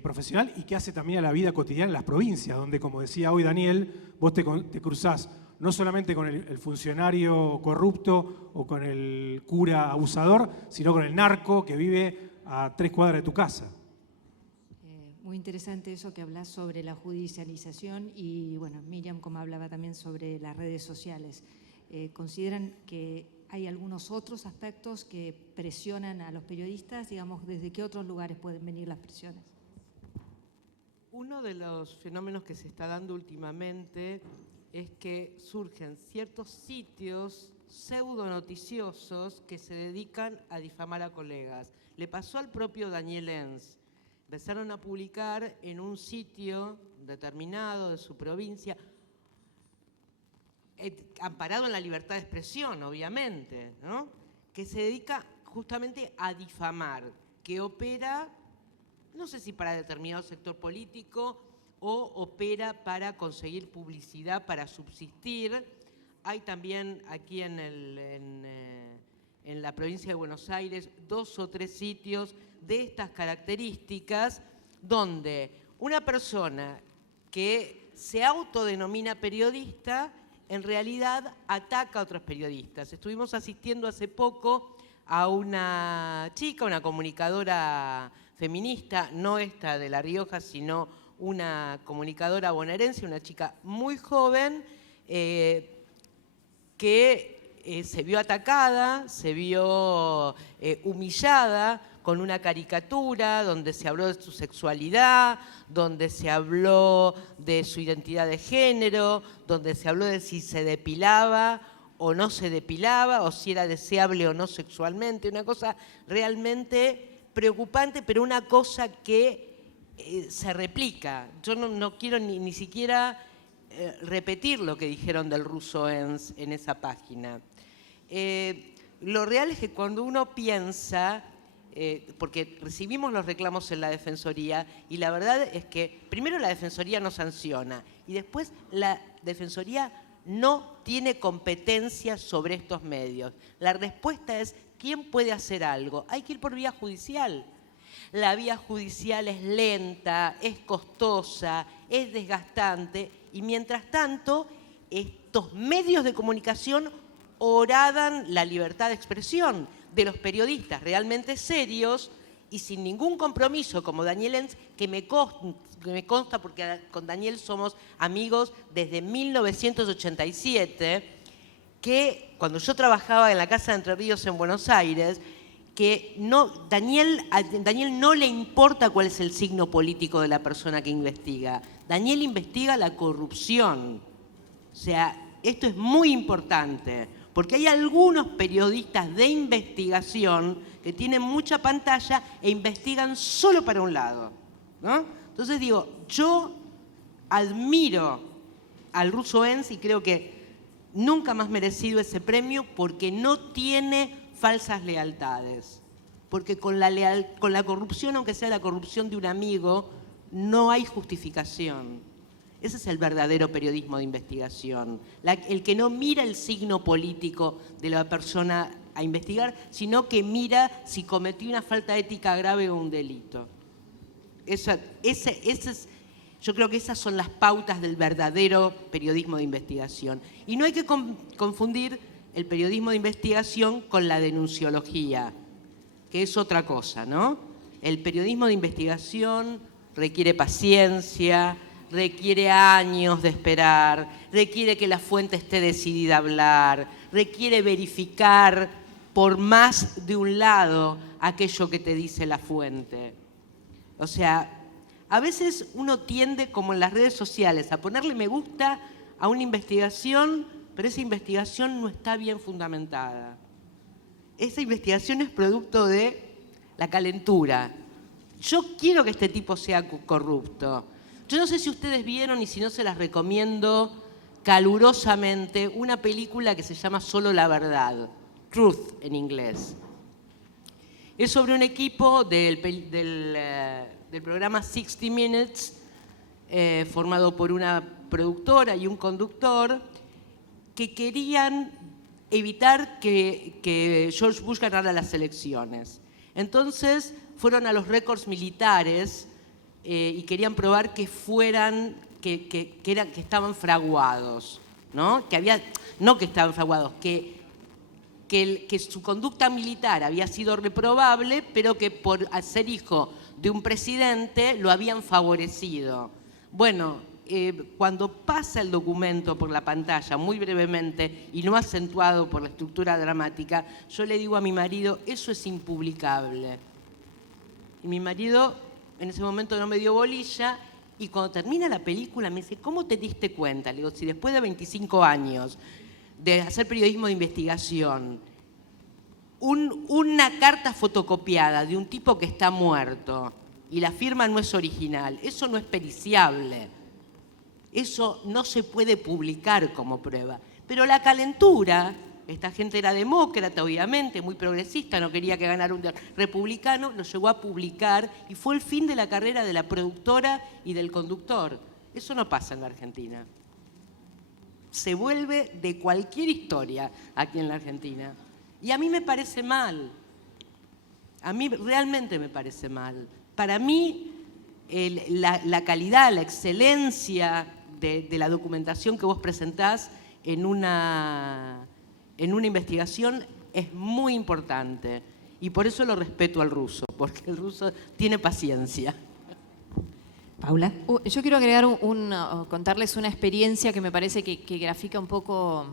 profesional y que hace también a la vida cotidiana en las provincias, donde, como decía hoy Daniel, vos te cruzás no solamente con el funcionario corrupto o con el cura abusador, sino con el narco que vive a 3 cuadras de tu casa. Muy interesante eso que hablas sobre la judicialización y, bueno, Miriam, como hablaba también sobre las redes sociales. ¿Consideran que hay algunos otros aspectos que presionan a los periodistas? Digamos, ¿desde qué otros lugares pueden venir las presiones? Uno de los fenómenos que se está dando últimamente es que surgen ciertos sitios pseudonoticiosos que se dedican a difamar a colegas. Le pasó al propio Daniel Enz. Empezaron a publicar en un sitio determinado de su provincia, amparado en la libertad de expresión, obviamente, ¿no? Que se dedica justamente a difamar, que opera, no sé si para determinado sector político o opera para conseguir publicidad, para subsistir. Hay también aquí en la provincia de Buenos Aires 2 o 3 sitios de estas características donde una persona que se autodenomina periodista en realidad ataca a otros periodistas. Estuvimos asistiendo hace poco a una chica, una comunicadora feminista, no esta de La Rioja, sino una comunicadora bonaerense, una chica muy joven, que se vio atacada, se vio humillada con una caricatura donde se habló de su sexualidad, donde se habló de su identidad de género, donde se habló de si se depilaba o no se depilaba, o si era deseable o no sexualmente, una cosa realmente preocupante, pero una cosa que se replica. Yo no quiero ni siquiera repetir lo que dijeron del ruso Enz en esa página. Lo real es que cuando uno piensa, porque recibimos los reclamos en la Defensoría, y la verdad es que primero la Defensoría no sanciona, y después la Defensoría no tiene competencia sobre estos medios. La respuesta es, ¿quién puede hacer algo? Hay que ir por vía judicial. La vía judicial es lenta, es costosa, es desgastante, y mientras tanto, estos medios de comunicación horadan la libertad de expresión de los periodistas realmente serios y sin ningún compromiso, como Daniel Enz, que me consta porque con Daniel somos amigos desde 1987, que cuando yo trabajaba en la Casa de Entre Ríos en Buenos Aires, que a Daniel no le importa cuál es el signo político de la persona que investiga. Daniel investiga la corrupción. O sea, esto es muy importante, porque hay algunos periodistas de investigación que tienen mucha pantalla e investigan solo para un lado, ¿no? Entonces digo, yo admiro al ruso Enz y creo que nunca más merecido ese premio porque no tiene falsas lealtades. Porque con la corrupción, aunque sea la corrupción de un amigo, no hay justificación. Ese es el verdadero periodismo de investigación. El que no mira el signo político de la persona a investigar, sino que mira si cometió una falta ética grave o un delito. Yo creo que esas son las pautas del verdadero periodismo de investigación. Y no hay que confundir el periodismo de investigación con la denunciología, que es otra cosa, ¿no? El periodismo de investigación requiere paciencia, requiere años de esperar, requiere que la fuente esté decidida a hablar, requiere verificar por más de un lado aquello que te dice la fuente. O sea, a veces uno tiende, como en las redes sociales, a ponerle me gusta a una investigación, pero esa investigación no está bien fundamentada. Esa investigación es producto de la calentura. Yo quiero que este tipo sea corrupto. Yo no sé si ustedes vieron, y si no se las recomiendo calurosamente, una película que se llama Solo la Verdad, Truth en inglés. Es sobre un equipo del programa 60 Minutes, formado por una productora y un conductor, que querían evitar que George Bush ganara las elecciones. Entonces fueron a los récords militares y querían probar que estaban fraguados, ¿no? No que estaban fraguados, que su conducta militar había sido reprobable, pero que por ser hijo de un presidente lo habían favorecido. Bueno, cuando pasa el documento por la pantalla, muy brevemente y no acentuado por la estructura dramática, yo le digo a mi marido, eso es impublicable. Y mi marido en ese momento no me dio bolilla, y cuando termina la película me dice, ¿cómo te diste cuenta? Le digo, si después de 25 años de hacer periodismo de investigación, una carta fotocopiada de un tipo que está muerto y la firma no es original, eso no es periciable, eso no se puede publicar como prueba. Pero la calentura, esta gente era demócrata, obviamente, muy progresista, no quería que ganara un republicano, lo llegó a publicar y fue el fin de la carrera de la productora y del conductor. Eso no pasa en la Argentina. Se vuelve de cualquier historia aquí en la Argentina. Y a mí me parece mal. A mí realmente me parece mal. Para mí, la calidad, la excelencia de la documentación que vos presentás en una investigación es muy importante. Y por eso lo respeto al ruso, porque el ruso tiene paciencia. Paula. Yo quiero agregar contarles una experiencia que me parece que grafica un poco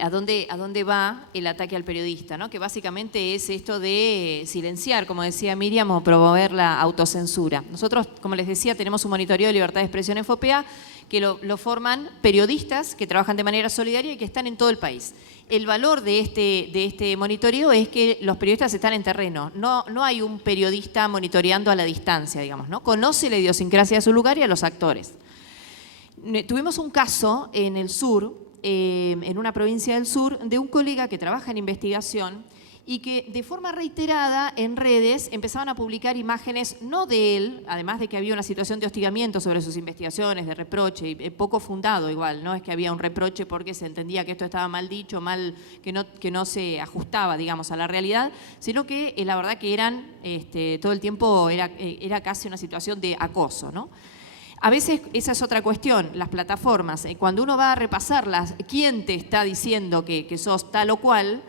a dónde va el ataque al periodista, ¿no? Que básicamente es esto de silenciar, como decía Miriam, o promover la autocensura. Nosotros, como les decía, tenemos un monitoreo de libertad de expresión en FOPEA que lo forman periodistas que trabajan de manera solidaria y que están en todo el país. El valor de este monitoreo es que los periodistas están en terreno. No hay un periodista monitoreando a la distancia, digamos, ¿no? Conoce la idiosincrasia de su lugar y a los actores. Tuvimos un caso en el sur, en una provincia del sur, de un colega que trabaja en investigación y que de forma reiterada en redes empezaban a publicar imágenes no de él, además de que había una situación de hostigamiento sobre sus investigaciones, de reproche, y poco fundado igual, no es que había un reproche porque se entendía que esto estaba mal dicho, que no se ajustaba, digamos, a la realidad, sino que la verdad que eran, todo el tiempo era casi una situación de acoso, ¿no? A veces esa es otra cuestión, las plataformas. Cuando uno va a repasarlas, quién te está diciendo que sos tal o cual,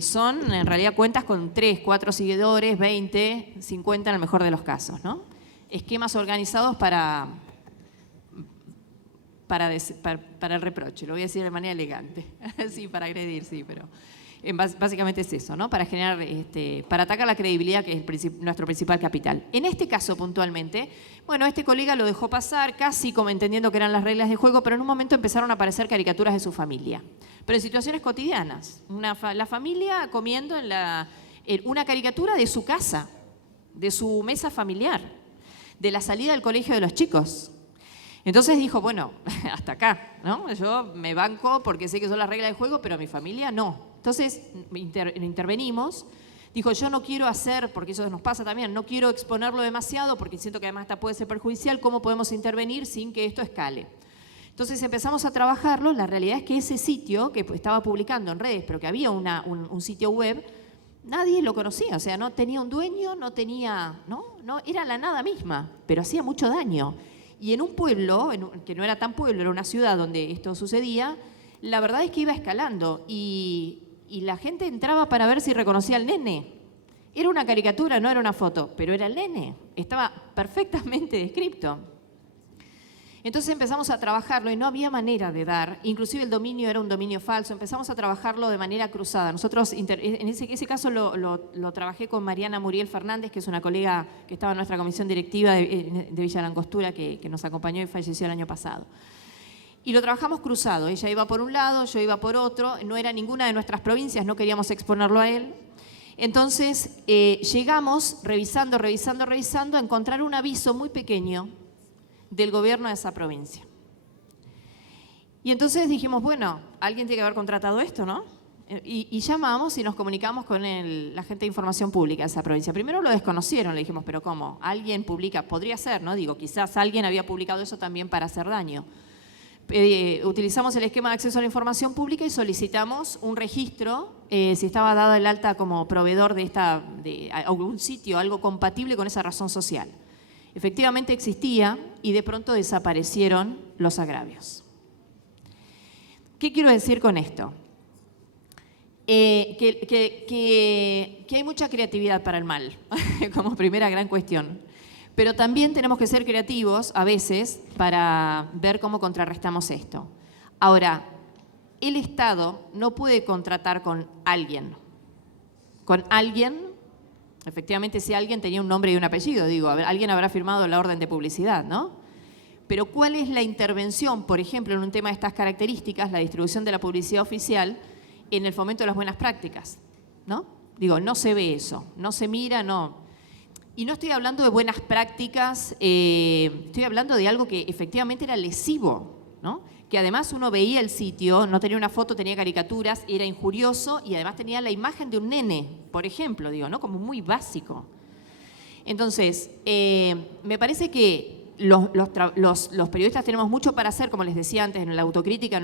son en realidad cuentas con 3, 4 seguidores, 20, 50 en el mejor de los casos, ¿no? Esquemas organizados para el reproche, lo voy a decir de manera elegante. Sí, para agredir, sí, pero básicamente es eso, ¿no? Para generar, para atacar la credibilidad, que es nuestro principal capital. En este caso puntualmente, bueno, este colega lo dejó pasar casi como entendiendo que eran las reglas de juego, pero en un momento empezaron a aparecer caricaturas de su familia, pero en situaciones cotidianas. La familia comiendo en una caricatura de su casa, de su mesa familiar, de la salida del colegio de los chicos. Entonces dijo, bueno, hasta acá, ¿no? Yo me banco porque sé que son las reglas del juego, pero a mi familia no. Entonces intervenimos. Dijo, yo no quiero hacer, porque eso nos pasa también, no quiero exponerlo demasiado porque siento que además hasta puede ser perjudicial. ¿Cómo podemos intervenir sin que esto escale? Entonces empezamos a trabajarlo. La realidad es que ese sitio que estaba publicando en redes, pero que había un sitio web, nadie lo conocía. O sea, no tenía un dueño, no era la nada misma, pero hacía mucho daño. Y en un pueblo, que no era tan pueblo, era una ciudad donde esto sucedía, la verdad es que iba escalando y la gente entraba para ver si reconocía al nene. Era una caricatura, no era una foto, pero era el nene. Estaba perfectamente descrito. Entonces empezamos a trabajarlo y no había manera de dar, inclusive el dominio era un dominio falso, empezamos a trabajarlo de manera cruzada. Nosotros, en ese caso lo trabajé con Mariana Muriel Fernández, que es una colega que estaba en nuestra comisión directiva de Villa Langostura, que nos acompañó y falleció el año pasado. Y lo trabajamos cruzado, ella iba por un lado, yo iba por otro, no era ninguna de nuestras provincias, no queríamos exponerlo a él. Entonces llegamos, revisando, a encontrar un aviso muy pequeño del gobierno de esa provincia. Y entonces dijimos, bueno, alguien tiene que haber contratado esto, ¿no? Y llamamos y nos comunicamos con la gente de información pública de esa provincia. Primero lo desconocieron, le dijimos, pero ¿cómo? ¿Alguien publica? Podría ser, ¿no? Digo, quizás alguien había publicado eso también para hacer daño. Utilizamos el esquema de acceso a la información pública y solicitamos un registro, si estaba dado el alta como proveedor de algún sitio, algo compatible con esa razón social. Efectivamente existía y de pronto desaparecieron los agravios. ¿Qué quiero decir con esto? Que hay mucha creatividad para el mal, como primera gran cuestión. Pero también tenemos que ser creativos a veces para ver cómo contrarrestamos esto. Ahora, el Estado no puede contratar con alguien. Con alguien, efectivamente, si alguien tenía un nombre y un apellido, digo, alguien habrá firmado la orden de publicidad, ¿no? Pero ¿cuál es la intervención, por ejemplo, en un tema de estas características, la distribución de la publicidad oficial, en el fomento de las buenas prácticas? ¿No? Digo, no se ve eso, no se mira, no. Y no estoy hablando de buenas prácticas, estoy hablando de algo que efectivamente era lesivo, ¿no? Que además uno veía el sitio, no tenía una foto, tenía caricaturas, era injurioso y además tenía la imagen de un nene, por ejemplo, digo, ¿no? Como muy básico. Entonces, me parece que los periodistas tenemos mucho para hacer, como les decía antes, en la autocrítica en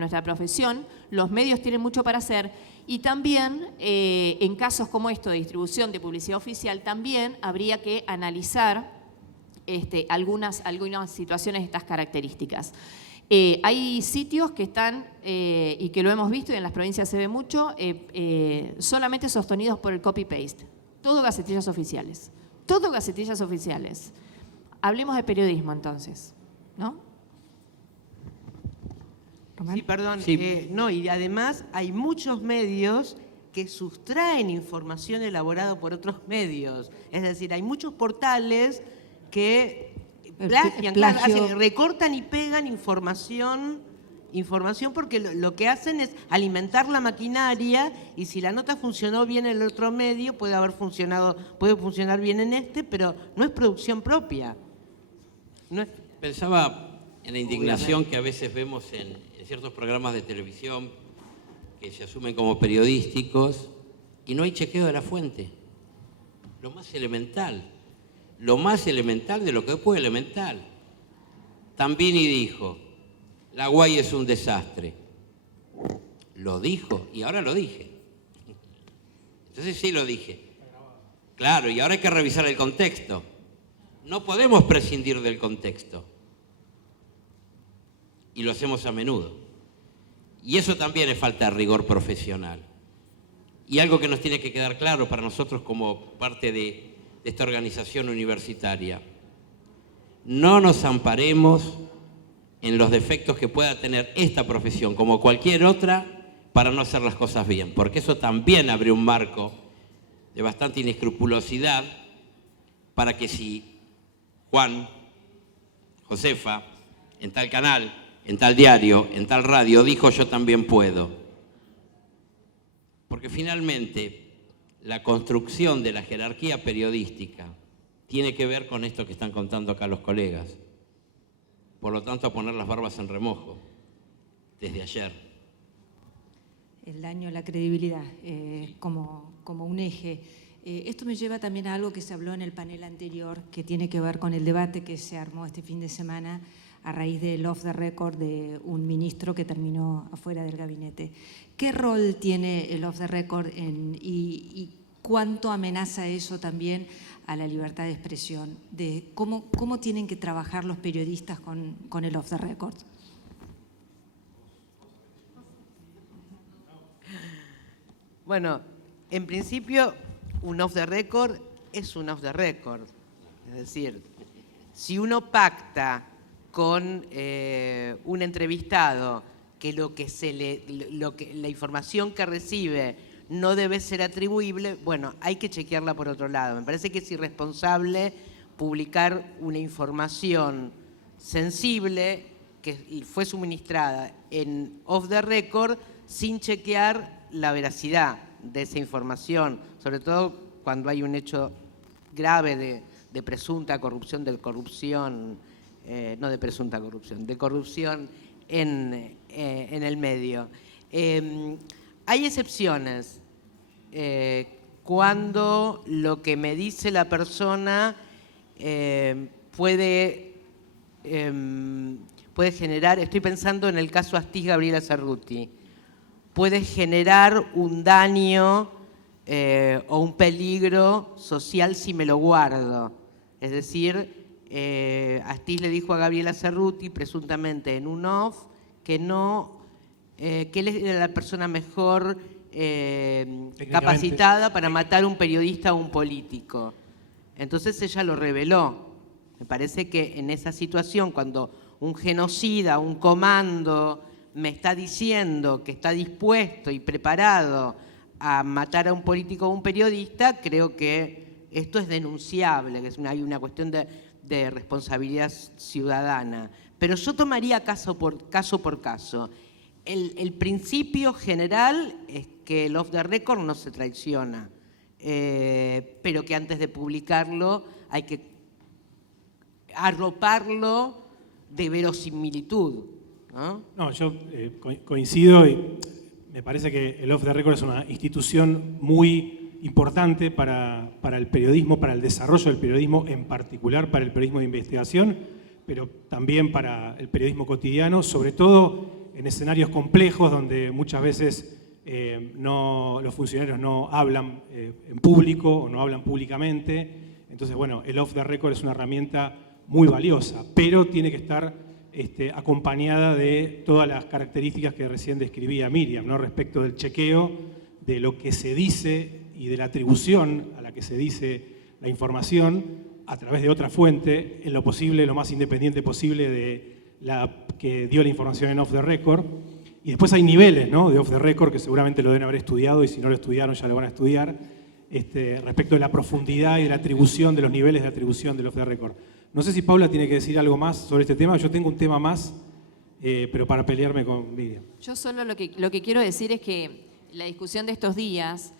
nuestra profesión, los medios tienen mucho para hacer y también en casos como esto de distribución de publicidad oficial, también habría que analizar algunas situaciones de estas características. Hay sitios que están, y que lo hemos visto y en las provincias se ve mucho, solamente sostenidos por el copy-paste. Todo gacetillas oficiales. Todo gacetillas oficiales. Hablemos de periodismo entonces, ¿no? Sí, perdón. Sí. No, y además hay muchos medios que sustraen información elaborada por otros medios. Es decir, hay muchos portales que recortan y pegan información porque lo que hacen es alimentar la maquinaria y si la nota funcionó bien en el otro medio, puede funcionar bien en este, pero no es producción propia. No es... Pensaba en la indignación que a veces vemos en ciertos programas de televisión que se asumen como periodísticos y no hay chequeo de la fuente. Lo más elemental de lo que fue elemental. Tambini dijo, la UAI es un desastre. Lo dijo y ahora lo dije. Entonces sí lo dije. Claro, y ahora hay que revisar el contexto. No podemos prescindir del contexto. Y lo hacemos a menudo. Y eso también es falta de rigor profesional. Y algo que nos tiene que quedar claro para nosotros como parte de esta organización universitaria. No nos amparemos en los defectos que pueda tener esta profesión, como cualquier otra, para no hacer las cosas bien. Porque eso también abre un marco de bastante inescrupulosidad para que si Juan, Josefa, en tal canal, en tal diario, en tal radio, dijo yo también puedo. Porque finalmente la construcción de la jerarquía periodística tiene que ver con esto que están contando acá los colegas. por lo tanto a poner las barbas en remojo, desde ayer. El daño a la credibilidad como un eje. Esto me lleva también a algo que se habló en el panel anterior, que tiene que ver con el debate que se armó este fin de semana a raíz del off the record de un ministro que terminó afuera del gabinete. ¿Qué rol tiene el off the record y cuánto amenaza eso también a la libertad de expresión? De cómo tienen que trabajar los periodistas con el off the record. Bueno, en principio, un off the record es un off the record. Es decir, si uno pacta con un entrevistado que la información que recibe no debe ser atribuible, bueno, hay que chequearla por otro lado. Me parece que es irresponsable publicar una información sensible que fue suministrada en off the record sin chequear la veracidad de esa información, sobre todo cuando hay un hecho grave de presunta corrupción, de corrupción en el medio. Hay excepciones cuando lo que me dice la persona puede generar, estoy pensando en el caso Astiz Gabriela Cerruti, puede generar un daño o un peligro social si me lo guardo. Es decir, Astiz le dijo a Gabriela Cerruti, presuntamente en un off, que él era la persona mejor capacitada para matar a un periodista o un político. Entonces ella lo reveló. Me parece que en esa situación, cuando un genocida, un comando, me está diciendo que está dispuesto y preparado a matar a un político o un periodista, creo que esto es denunciable, que hay una cuestión de responsabilidad ciudadana. Pero yo tomaría caso por caso. El principio general es que el off the record no se traiciona, pero que antes de publicarlo hay que arroparlo de verosimilitud. No, yo coincido y me parece que el off the record es una institución muy importante para el periodismo, para el desarrollo del periodismo, en particular para el periodismo de investigación, pero también para el periodismo cotidiano, sobre todo en escenarios complejos donde muchas veces los funcionarios no hablan en público o no hablan públicamente. Entonces, bueno, el off the record es una herramienta muy valiosa, pero tiene que estar acompañada de todas las características que recién describía Miriam, ¿no? Respecto del chequeo, de lo que se dice y de la atribución a la que se dice la información a través de otra fuente, en lo posible, lo más independiente posible de la que dio la información en off the record. Y después hay niveles, ¿no?, de off the record que seguramente lo deben haber estudiado y si no lo estudiaron ya lo van a estudiar, respecto de la profundidad y de la atribución, de los niveles de atribución del off the record. No sé si Paula tiene que decir algo más sobre este tema. Yo tengo un tema más, pero para pelearme con Miriam. Yo solo lo que quiero decir es que la discusión de estos días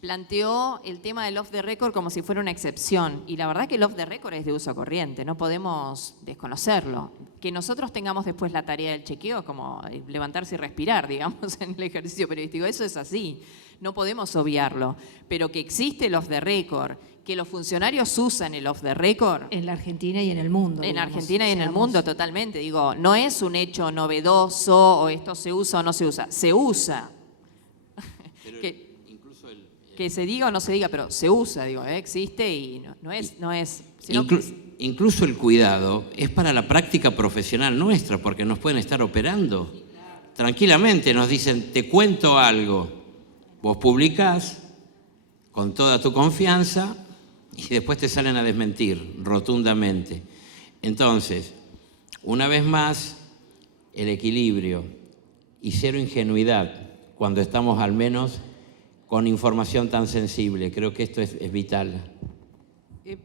planteó el tema del off the record como si fuera una excepción. Y la verdad que el off the record es de uso corriente, no podemos desconocerlo. Que nosotros tengamos después la tarea del chequeo, como levantarse y respirar, digamos, en el ejercicio periodístico, eso es así, no podemos obviarlo. Pero que existe el off the record, que los funcionarios usan el off the record. En la Argentina y en el mundo. En Argentina y en el mundo, totalmente. Digo, no es un hecho novedoso o esto se usa o no se usa. Se usa. Que se diga o no se diga, pero se usa, digo, existe y no es sino incluso el cuidado es para la práctica profesional nuestra, porque nos pueden estar operando. Tranquilamente nos dicen, te cuento algo, vos publicás con toda tu confianza y después te salen a desmentir rotundamente. Entonces, una vez más, el equilibrio y cero ingenuidad cuando estamos al menos con información tan sensible. Creo que esto es vital.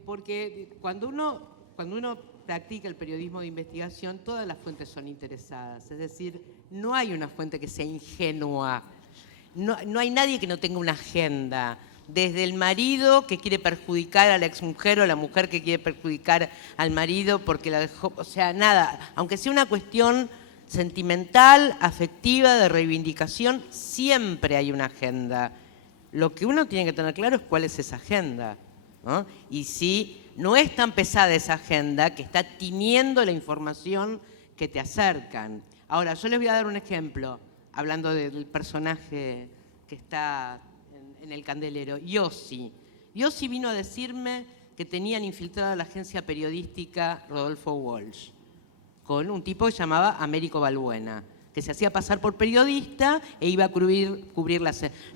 Porque cuando uno practica el periodismo de investigación, todas las fuentes son interesadas. Es decir, no hay una fuente que sea ingenua. No hay nadie que no tenga una agenda. Desde el marido que quiere perjudicar a la exmujer o la mujer que quiere perjudicar al marido porque la dejó, o sea, nada, aunque sea una cuestión sentimental, afectiva, de reivindicación, siempre hay una agenda. Lo que uno tiene que tener claro es cuál es esa agenda, ¿no? Y si no es tan pesada esa agenda que está tiñendo la información que te acercan. Ahora, yo les voy a dar un ejemplo, hablando del personaje que está en el candelero, Yossi. Yossi vino a decirme que tenían infiltrada la agencia periodística Rodolfo Walsh, con un tipo que se llamaba Américo Balbuena, que se hacía pasar por periodista e iba a cubrir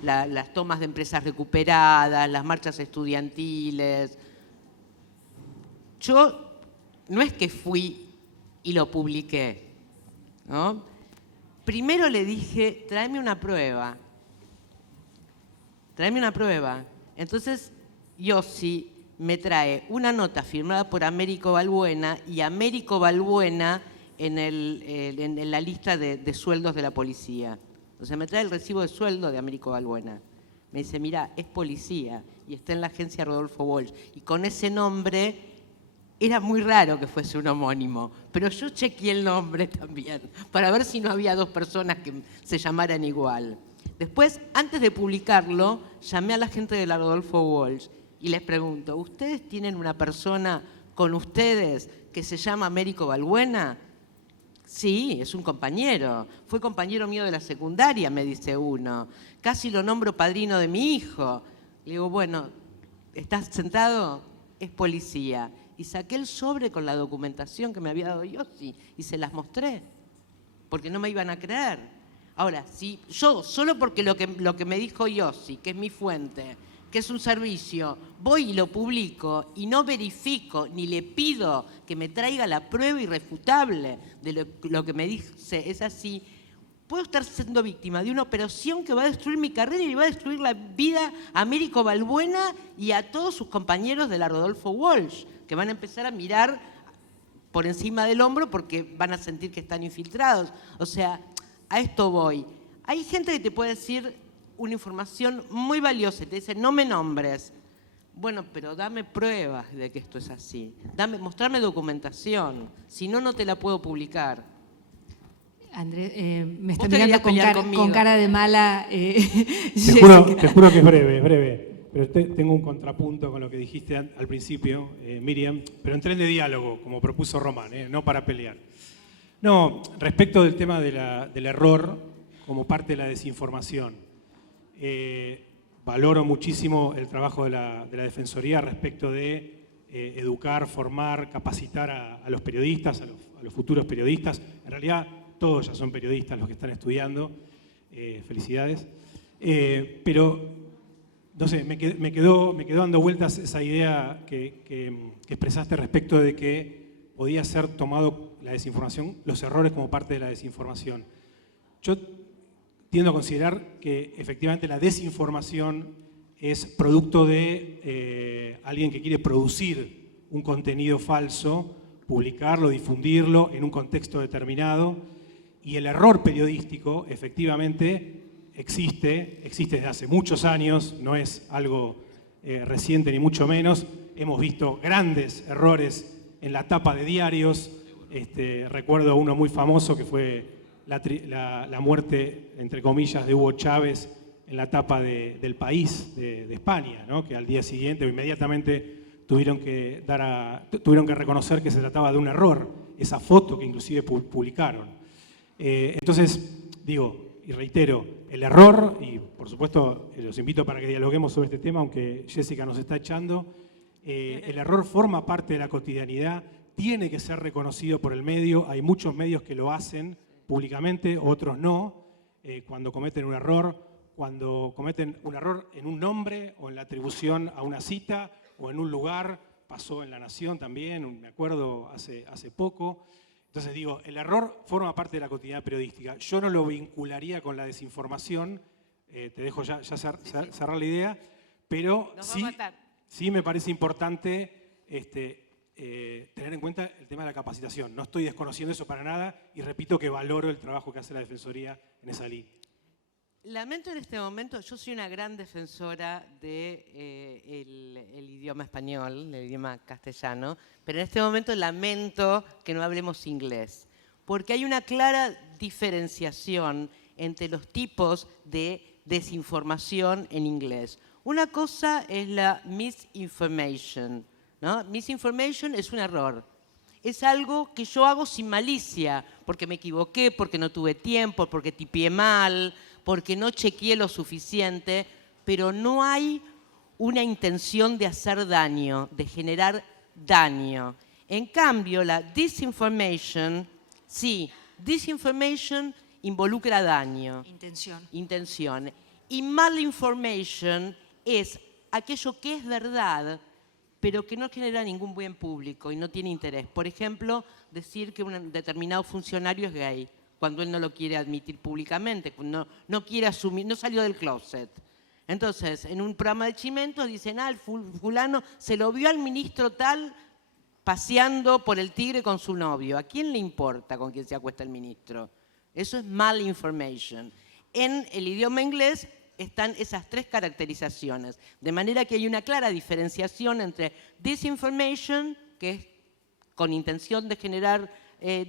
las tomas de empresas recuperadas, las marchas estudiantiles. Yo no es que fui y lo publiqué, ¿no? Primero le dije, tráeme una prueba. Tráeme una prueba. Entonces, Yossi me trae una nota firmada por Américo Balbuena y Américo Balbuena en la lista de sueldos de la policía. O sea, me trae el recibo de sueldo de Américo Balbuena. Me dice, mira, es policía y está en la agencia Rodolfo Walsh. Y con ese nombre era muy raro que fuese un homónimo, pero yo chequeé el nombre también para ver si no había dos personas que se llamaran igual. Después, antes de publicarlo, llamé a la gente de la Rodolfo Walsh y les pregunto, ¿ustedes tienen una persona con ustedes que se llama Américo Balbuena? Sí, es un compañero. Fue compañero mío de la secundaria, me dice uno. Casi lo nombro padrino de mi hijo. Le digo, bueno, ¿estás sentado? Es policía. Y saqué el sobre con la documentación que me había dado Yossi y se las mostré, porque no me iban a creer. Ahora, si yo, solo porque lo que me dijo Yossi, que es mi fuente, que es un servicio, voy y lo publico y no verifico ni le pido que me traiga la prueba irrefutable de lo que me dice, es así, puedo estar siendo víctima de una operación que va a destruir mi carrera y va a destruir la vida a Américo Balbuena y a todos sus compañeros de la Rodolfo Walsh, que van a empezar a mirar por encima del hombro porque van a sentir que están infiltrados. O sea, a esto voy. Hay gente que te puede decir una información muy valiosa y te dice, no me nombres. Bueno, pero dame pruebas de que esto es así. Mostrame documentación. Si no, no te la puedo publicar. Andrés, me está Vos te mirando querías pelear conmigo. con cara de mala. Te juro que es breve. Pero tengo un contrapunto con lo que dijiste al principio, Miriam, pero en tren de diálogo, como propuso Román, no para pelear. No, respecto del tema del error como parte de la desinformación. Valoro muchísimo el trabajo de la Defensoría respecto de educar, formar, capacitar a los periodistas, a los futuros periodistas. En realidad, todos ya son periodistas los que están estudiando. Felicidades. Pero no sé, me quedó dando vueltas esa idea que expresaste respecto de que podía ser tomado la desinformación, los errores como parte de la desinformación. Yo tiendo a considerar que efectivamente la desinformación es producto de alguien que quiere producir un contenido falso, publicarlo, difundirlo en un contexto determinado, y el error periodístico efectivamente existe desde hace muchos años, no es algo reciente ni mucho menos. Hemos visto grandes errores en la tapa de diarios. Recuerdo uno muy famoso que fue la muerte, entre comillas, de Hugo Chávez en la tapa del País de España, ¿no? Que al día siguiente o inmediatamente tuvieron que reconocer que se trataba de un error, esa foto que inclusive publicaron. Entonces, digo, y reitero, el error, y por supuesto los invito para que dialoguemos sobre este tema, aunque Jessica nos está echando, el error forma parte de la cotidianidad, tiene que ser reconocido por el medio, hay muchos medios que lo hacen públicamente, otros no, cuando cometen un error en un nombre o en la atribución a una cita o en un lugar, pasó en La Nación también, me acuerdo hace poco. Entonces digo, el error forma parte de la cotidianidad periodística. Yo no lo vincularía con la desinformación, te dejo ya cerrar la idea, pero sí me parece importante tener en cuenta el tema de la capacitación. No estoy desconociendo eso para nada y repito que valoro el trabajo que hace la Defensoría en esa línea. Lamento en este momento, yo soy una gran defensora de el idioma español, el idioma castellano, pero en este momento lamento que no hablemos inglés, porque hay una clara diferenciación entre los tipos de desinformación en inglés. Una cosa es la misinformation, ¿no? Misinformation es un error. Es algo que yo hago sin malicia, porque me equivoqué, porque no tuve tiempo, porque tipié mal, porque no chequeé lo suficiente, pero no hay una intención de hacer daño, de generar daño. En cambio, la disinformation, sí, disinformation involucra daño. Intención. Y malinformation es aquello que es verdad, pero que no genera ningún buen público y no tiene interés. Por ejemplo, decir que un determinado funcionario es gay, cuando él no lo quiere admitir públicamente, cuando no quiere asumir, no salió del closet. Entonces, en un programa de Chimentos dicen, el fulano se lo vio al ministro tal paseando por el Tigre con su novio. ¿A quién le importa con quién se acuesta el ministro? Eso es malinformation. En el idioma inglés están esas tres caracterizaciones, de manera que hay una clara diferenciación entre disinformation, que es con intención de generar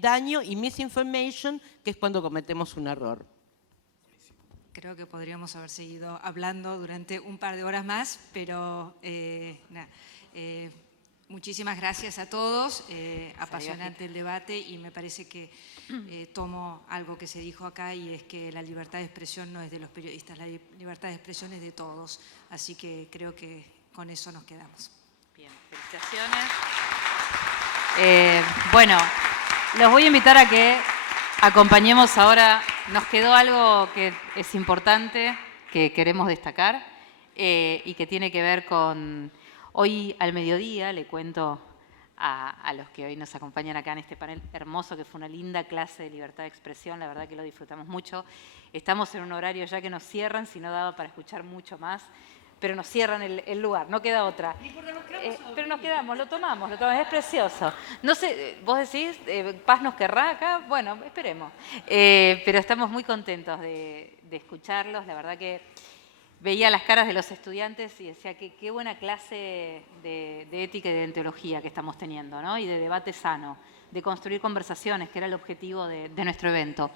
daño, y misinformation, que es cuando cometemos un error. Creo que podríamos haber seguido hablando durante un par de horas más, pero muchísimas gracias a todos, apasionante el debate, y me parece que tomo algo que se dijo acá, y es que la libertad de expresión no es de los periodistas, la libertad de expresión es de todos, así que creo que con eso nos quedamos. Bien, felicitaciones. Bueno, los voy a invitar a que acompañemos ahora. Nos quedó algo que es importante, que queremos destacar, y que tiene que ver con hoy al mediodía. Le cuento a los que hoy nos acompañan acá en este panel hermoso, que fue una linda clase de libertad de expresión, la verdad que lo disfrutamos mucho. Estamos en un horario ya que nos cierran, si no daba para escuchar mucho más, pero nos cierran el lugar, no queda otra. Pero nos quedamos, lo tomamos, es precioso. No sé, vos decís, Paz nos querrá acá, bueno, esperemos. Pero estamos muy contentos de escucharlos, la verdad que veía las caras de los estudiantes y decía que qué buena clase de ética y de deontología que estamos teniendo, ¿no? Y de debate sano, de construir conversaciones, que era el objetivo de nuestro evento.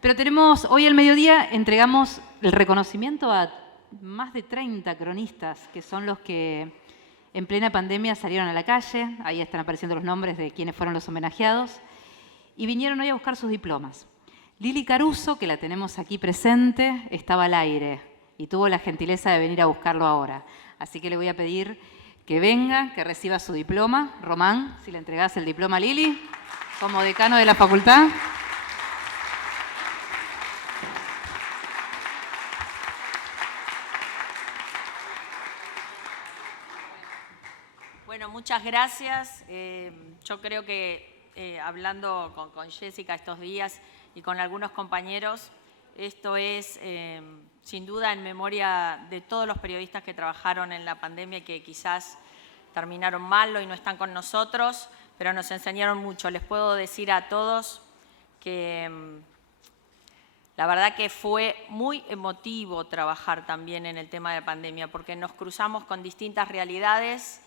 Pero tenemos, hoy al mediodía entregamos el reconocimiento a más de 30 cronistas, que son los que en plena pandemia salieron a la calle, ahí están apareciendo los nombres de quienes fueron los homenajeados, y vinieron hoy a buscar sus diplomas. Lili Caruso, que la tenemos aquí presente, estaba al aire y tuvo la gentileza de venir a buscarlo ahora. Así que le voy a pedir que venga, que reciba su diploma. Román, si le entregás el diploma a Lili, como decano de la facultad. Bueno, muchas gracias. Yo creo que hablando con Jessica estos días y con algunos compañeros, esto es sin duda en memoria de todos los periodistas que trabajaron en la pandemia y que quizás terminaron mal y no están con nosotros, pero nos enseñaron mucho. Les puedo decir a todos que la verdad que fue muy emotivo trabajar también en el tema de pandemia, porque nos cruzamos con distintas realidades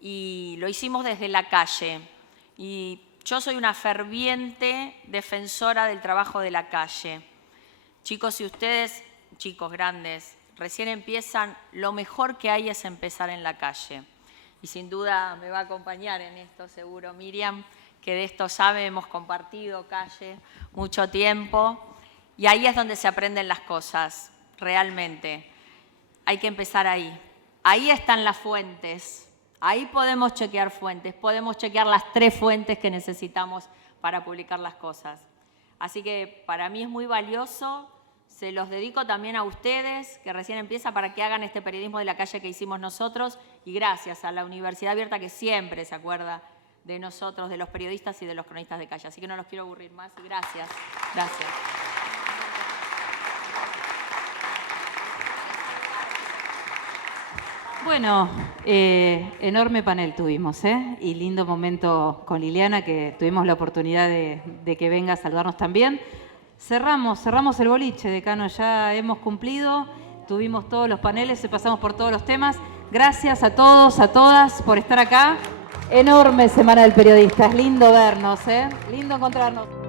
y lo hicimos desde la calle. Y yo soy una ferviente defensora del trabajo de la calle. Chicos, si ustedes, chicos grandes, recién empiezan, lo mejor que hay es empezar en la calle. Y sin duda me va a acompañar en esto seguro Miriam, que de esto sabe, hemos compartido calle mucho tiempo. Y ahí es donde se aprenden las cosas, realmente. Hay que empezar ahí. Ahí están las fuentes. Ahí podemos chequear fuentes, podemos chequear las 3 fuentes que necesitamos para publicar las cosas. Así que para mí es muy valioso, se los dedico también a ustedes, que recién empieza, para que hagan este periodismo de la calle que hicimos nosotros, y gracias a la Universidad Abierta, que siempre se acuerda de nosotros, de los periodistas y de los cronistas de calle. Así que no los quiero aburrir más, y gracias. Gracias. Bueno, enorme panel tuvimos, y lindo momento con Liliana, que tuvimos la oportunidad de que venga a saludarnos también. Cerramos el boliche, decano, ya hemos cumplido, tuvimos todos los paneles, pasamos por todos los temas. Gracias a todos, a todas por estar acá. Enorme Semana del Periodista, es lindo vernos, lindo encontrarnos.